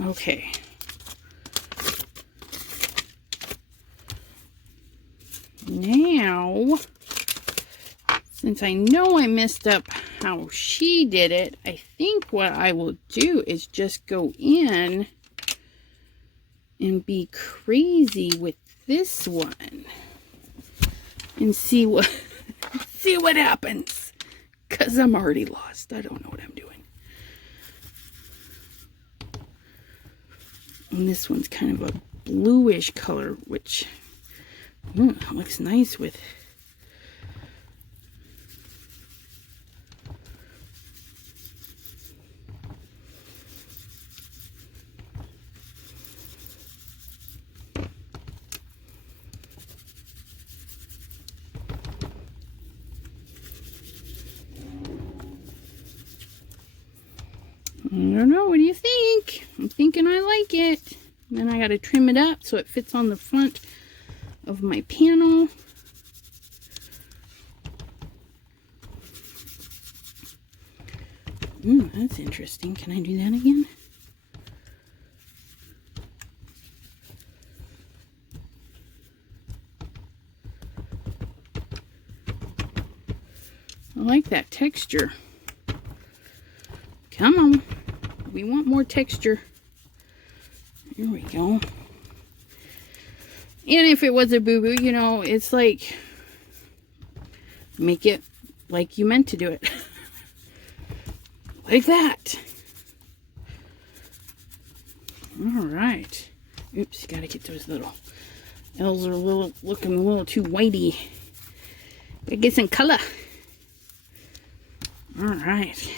Okay. Now, since I know I messed up how she did it, I think what I will do is just go in and be crazy with this one and see what happens, because I'm already lost. I don't know what I'm doing. And this one's kind of a bluish color, which looks nice with. I don't know. What do you think? I'm thinking I like it. And then I got to trim it up so it fits on the front of my panel. That's interesting. Can I do that again? I like that texture. Come on. We want more texture. Here we go. And if it was a boo-boo, you know, it's like, make it like you meant to do it. Like that. All right. Oops, gotta get those little L's are looking a little too whitey. Gotta get some color. All right.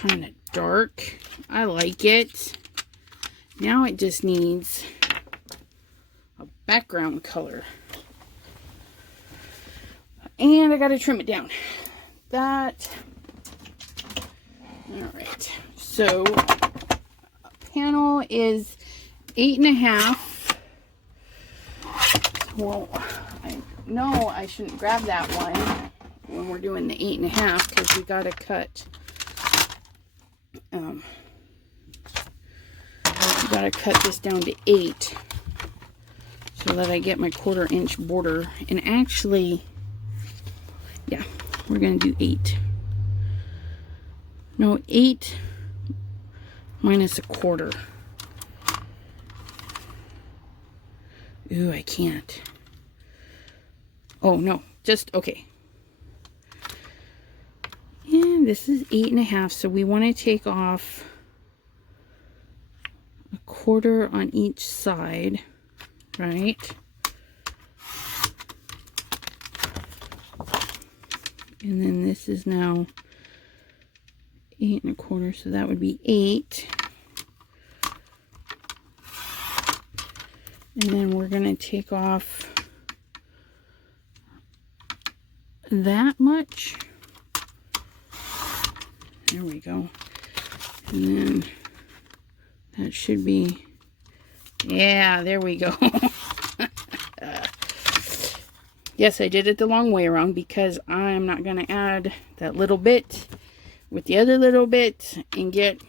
Kind of dark. I like it. Now it just needs a background color. And I gotta trim it down. That. Alright. So panel is 8.5. Well, I know I shouldn't grab that one when we're doing the 8.5 because we gotta cut. You gotta cut this down to 8 so that I get my 1/4 inch border. And actually, yeah, we're gonna do 8. No, 8 minus 1/4. Ooh, I can't. Oh no, just okay. And this is 8.5, so we want to take off 1/4 on each side, right? And then this is now 8 1/4, so that would be 8. And then we're going to take off that much. There we go. And then that should be, yeah, there we go. Yes, I did it the long way around because I'm not going to add that little bit with the other little bit and get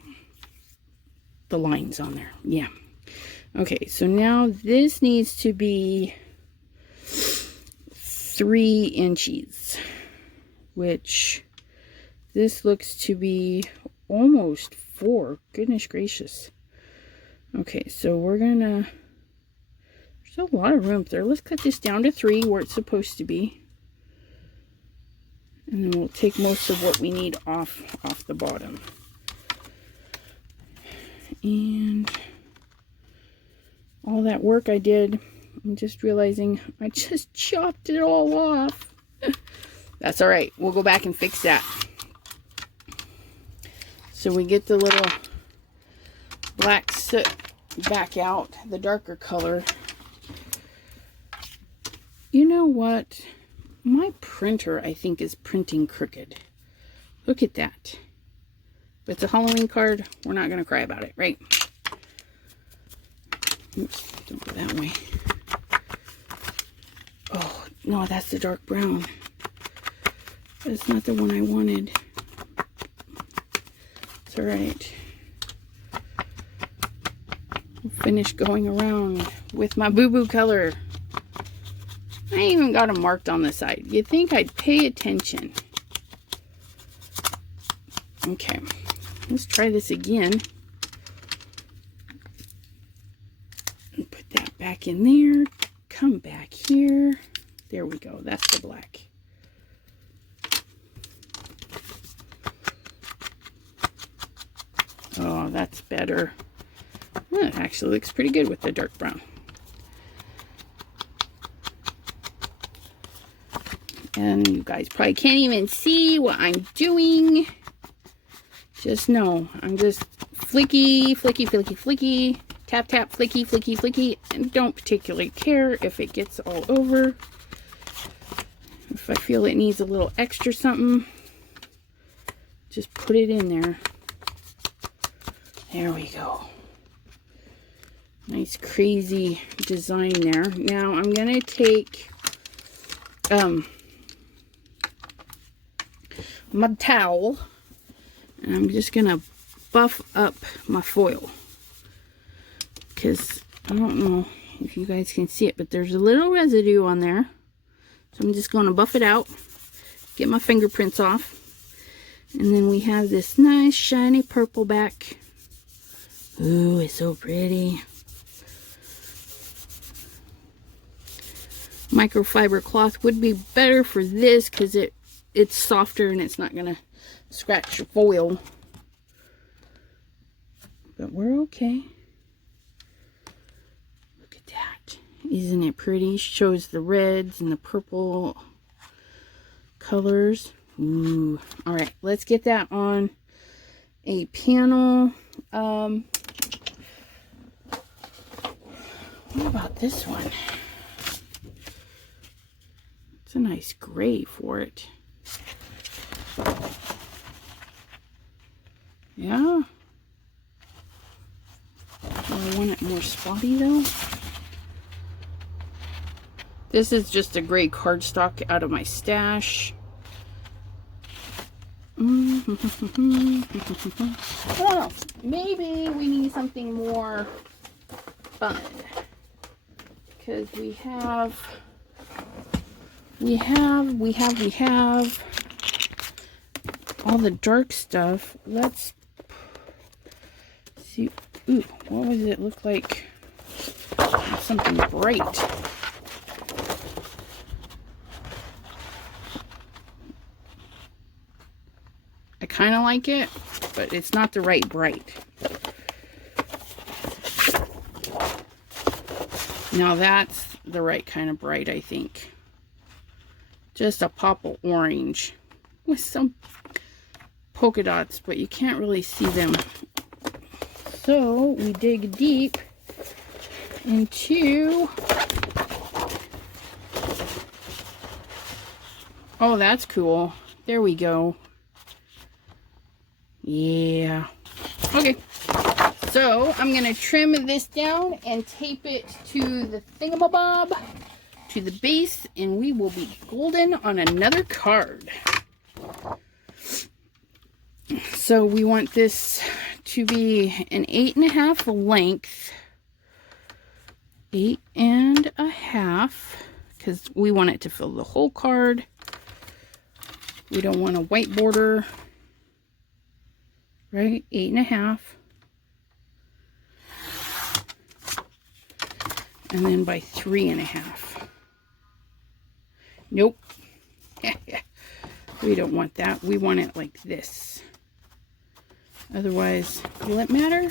the lines on there. Yeah. Okay, so now this needs to be 3 inches, which this looks to be almost 4. Goodness gracious. Okay, so we're gonna, there's There's a lot of room there. Let's cut this down to 3 where it's supposed to be. And then we'll take most of what we need off the bottom. And all that work I did, I'm just realizing I just chopped it all off. That's all right. We'll go back and fix that. So we get the little black soot back out, the darker color. You know what? My printer, I think, is printing crooked. Look at that. If it's a Halloween card, we're not going to cry about it, right? Oops, don't go that way. Oh, no, that's the dark brown. That's not the one I wanted. It's all right. I'll finish going around with my boo-boo color. I even got them marked on the side. You'd think I'd pay attention. Okay, let's try this again. And put that back in there. Come back here. There we go. That's the black. Oh, that's better. Well, it actually looks pretty good with the dark brown. And you guys probably can't even see what I'm doing. Just know, I'm just flicky, flicky, flicky, flicky. Tap, tap, flicky, flicky, flicky. And don't particularly care if it gets all over. If I feel it needs a little extra something, just put it in there. There we go. Nice crazy design there. Now I'm going to take my towel, and I'm just gonna buff up my foil, because I don't know if you guys can see it, but there's a little residue on there, so I'm just gonna buff it out, get my fingerprints off, and then we have this nice shiny purple back. Ooh, it's so pretty. Microfiber cloth would be better for this because it's softer and it's not gonna scratch your foil. But we're okay. Look at that. Isn't it pretty? Shows the reds and the purple colors. Ooh. Alright, let's get that on a panel. What about this one? It's a nice gray for it. Yeah. Do I want it more spotty though? This is just a gray cardstock out of my stash. I don't know. Maybe we need something more fun. Because we have all the dark stuff. Let's see. Ooh, what does it look like? Something bright. I kind of like it, but it's not the right bright. Now that's the right kind of bright, I think. Just a pop of orange with some polka dots, but you can't really see them. So we dig deep into, oh, that's cool. There we go. Yeah. Okay. So I'm going to trim this down and tape it to the thingamabob, to the base, and we will be golden on another card. So we want this to be an 8.5 length. 8.5, because we want it to fill the whole card. We don't want a white border. Right? 8.5. And then by 3.5. Nope. We don't want that. We want it like this. Otherwise, will it matter?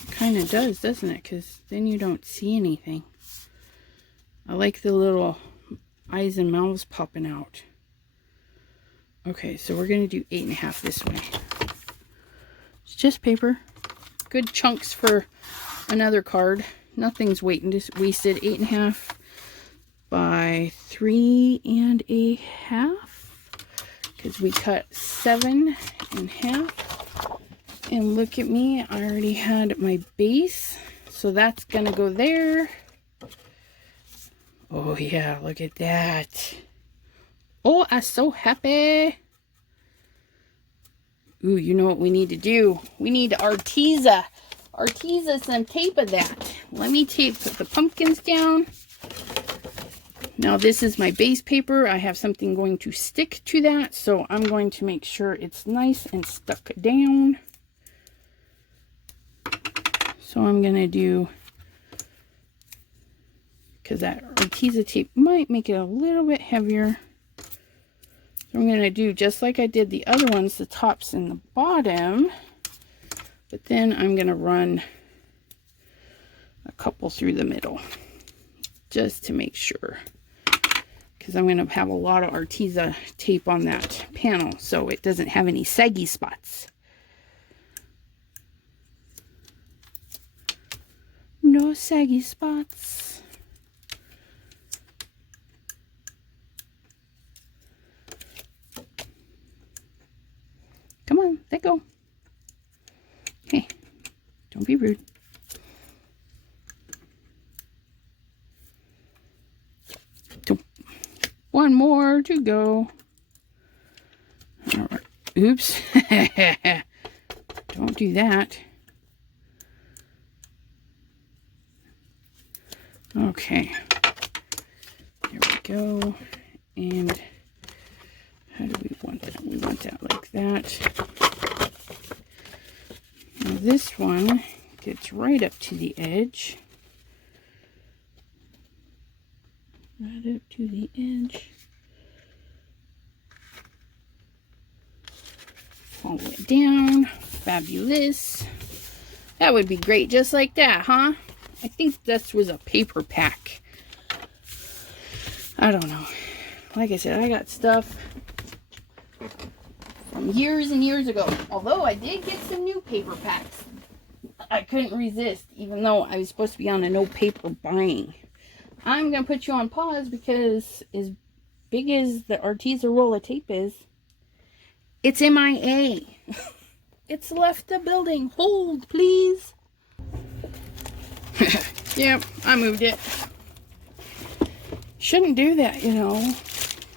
It kind of does, doesn't it? Because then you don't see anything. I like the little eyes and mouths popping out. Okay, so we're going to do 8.5 this way. It's just paper. Good chunks for another card. Nothing's wasted. 8.5 by 3.5. Because we cut 7.5. And look at me, I already had my base. So that's going to go there. Oh yeah, look at that. Oh, I'm so happy. Ooh, you know what we need to do? We need to artesa some tape of that. Let me put the pumpkins down. Now this is my base paper. I have something going to stick to that, so I'm going to make sure it's nice and stuck down. So I'm going to do, because that artesa tape might make it a little bit heavier. So I'm going to do just like I did the other ones, the tops and the bottom. But then I'm going to run a couple through the middle just to make sure. Because I'm going to have a lot of artesa tape on that panel so it doesn't have any saggy spots. No saggy spots. Come on, let go. Hey, don't be rude. One more to go. All right. Oops. Don't do that. Okay. There we go. And how do we want that? We want that like that. Now this one gets right up to the edge. Right up to the edge. Follow it down. Fabulous. That would be great just like that, huh? I think this was a paper pack. I don't know. Like I said, I got stuff from years and years ago. Although I did get some new paper packs. I couldn't resist, even though I was supposed to be on a no paper buying. I'm going to put you on pause because as big as the artesa roll of tape is, it's MIA. It's left the building. Hold, please. Yep, I moved it. Shouldn't do that, you know.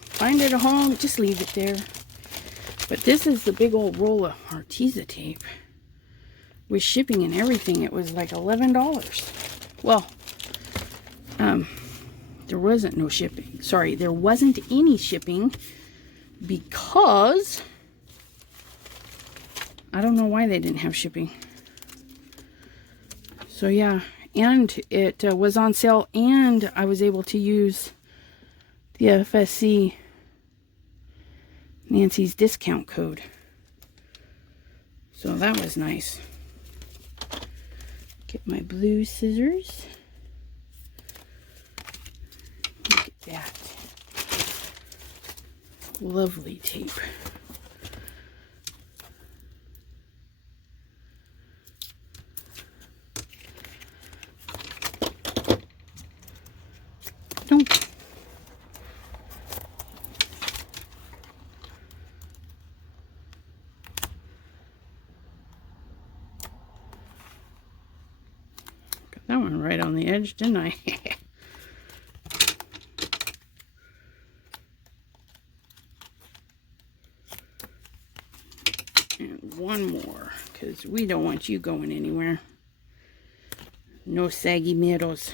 Find it a home, just leave it there. But this is the big old roll of artesa tape. With shipping and everything, it was like $11. Well, there wasn't no shipping. Sorry, there wasn't any shipping because I don't know why they didn't have shipping. So yeah, and it was on sale, and I was able to use the FSC Nancy's discount code. So that was nice. Get my blue scissors. Look at that. Lovely tape. Don't. Got that one right on the edge, didn't I? And one more, because we don't want you going anywhere. No saggy middles.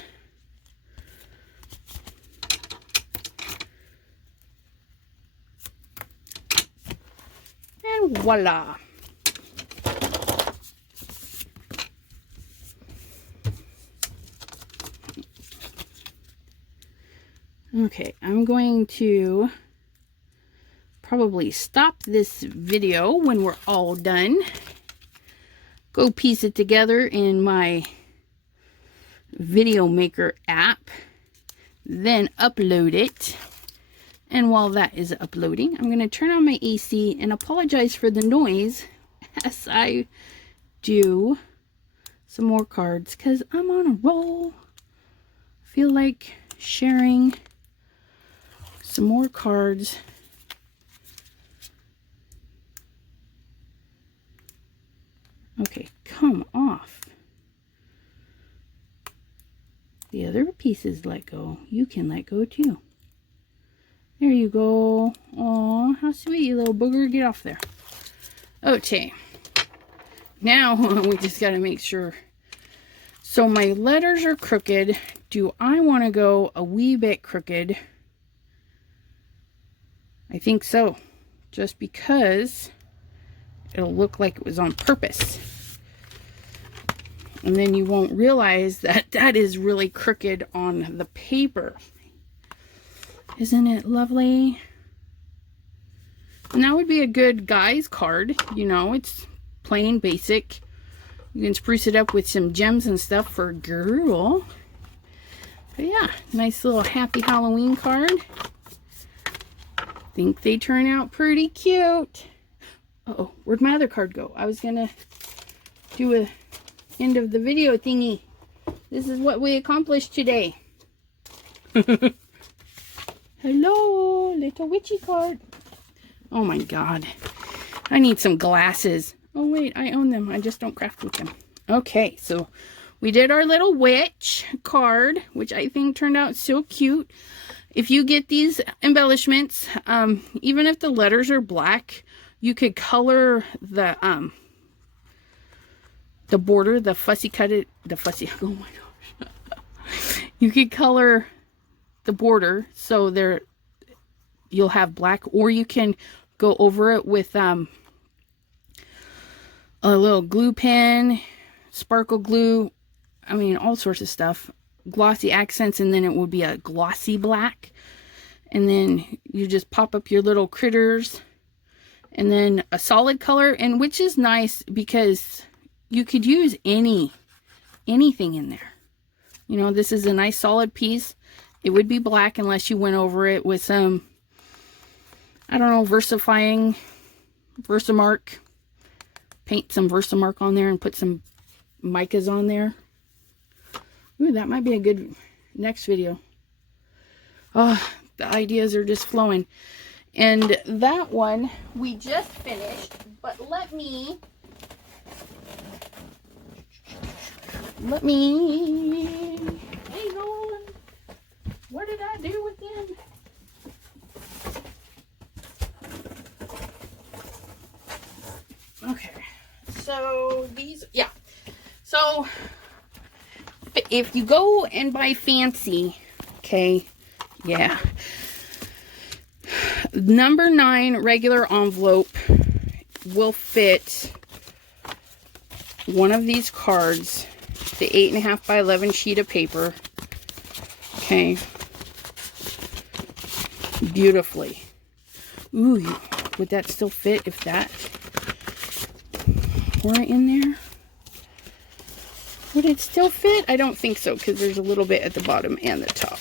And voila. Okay, I'm going to probably stop this video when we're all done. Go piece it together in my video maker app, then upload it. And while that is uploading, I'm going to turn on my AC and apologize for the noise as I do some more cards, because I'm on a roll. Feel like sharing some more cards. Okay, come off. The other pieces let go. You can let go too. There you go. Oh, how sweet, you little booger. Get off there. Okay. Now we just got to make sure. So my letters are crooked. Do I want to go a wee bit crooked? I think so. Just because it'll look like it was on purpose. And then you won't realize that that is really crooked on the paper. Isn't it lovely? And that would be a good guy's card. You know, it's plain basic. You can spruce it up with some gems and stuff for a girl. But yeah, nice little happy Halloween card. Think they turn out pretty cute. Uh-oh, where'd my other card go? I was gonna do a end of the video thingy. This is what we accomplished today. Hello, little witchy card. Oh my god. I need some glasses. Oh wait, I own them. I just don't craft with them. Okay, so we did our little witch card, which I think turned out so cute. If you get these embellishments, even if the letters are black, you could color the border, the fussy cut it, oh my gosh. You could color the border so there you'll have black, or you can go over it with a little glue pen, sparkle glue, I mean all sorts of stuff, glossy accents, and then it would be a glossy black. And then you just pop up your little critters, and then a solid color, and which is nice because you could use anything in there. You know, this is a nice solid piece. It would be black unless you went over it with some, I don't know, Versamark. Paint some Versamark on there and put some micas on there. Ooh, that might be a good next video. Oh, the ideas are just flowing. And that one we just finished, but let me hang on. What did I do with them? Okay, so these, yeah. So if you go and buy fancy, okay, yeah. Number 9 regular envelope will fit one of these cards, the 8.5 by 11 sheet of paper. Okay. Beautifully. Ooh, would that still fit if that were in there? Would it still fit? I don't think so, because there's a little bit at the bottom and the top.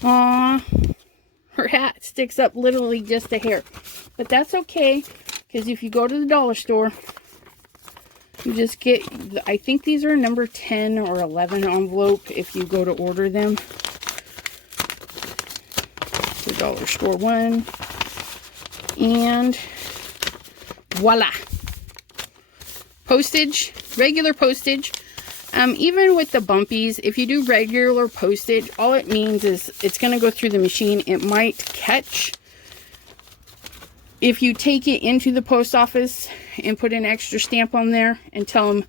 Aww. Her hat sticks up literally just a hair. But that's okay, because if you go to the dollar store, you just get, I think these are number 10 or 11 envelope if you go to order them. The dollar store one. And voila. Postage, regular postage. Even with the bumpies, if you do regular postage, all it means is it's going to go through the machine. It might catch. If you take it into the post office and put an extra stamp on there and tell them,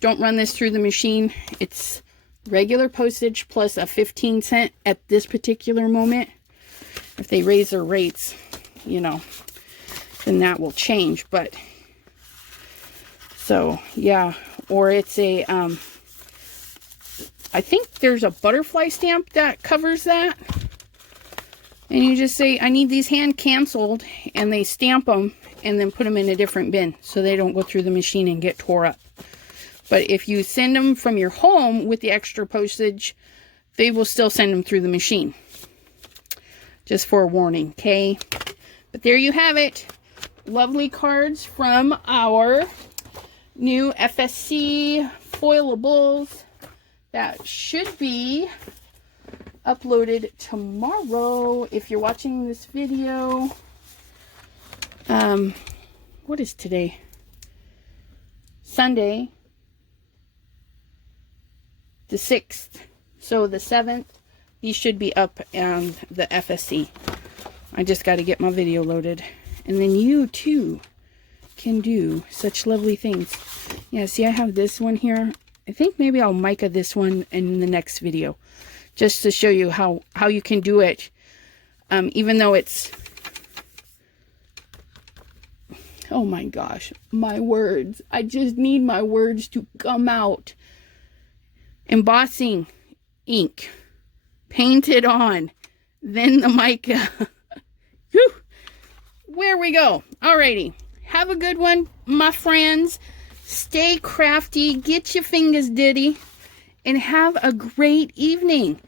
don't run this through the machine, it's regular postage plus a 15-cent at this particular moment. If they raise their rates, you know, then that will change. But so yeah, or it's a I think there's a butterfly stamp that covers that. And you just say, I need these hand canceled, and they stamp them and then put them in a different bin so they don't go through the machine and get tore up. But if you send them from your home with the extra postage, they will still send them through the machine. Just for a warning, okay? But there you have it. Lovely cards from our new FSC foilables that should be uploaded tomorrow if you're watching this video. What is today? Sunday the 6th. So the 7th, these should be up on the FSC. I just got to get my video loaded. And then you too can do such lovely things. Yeah, see, I have this one here. I think maybe I'll mica this one in the next video, just to show you how you can do it, even though it's, oh my gosh, my words. I just need my words to come out. Embossing ink, painted on, then the mica. Whew. Where we go. Alrighty, have a good one, my friends. Stay crafty, get your fingers dirty, and have a great evening.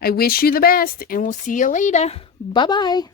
I wish you the best, and we'll see you later. Bye-bye.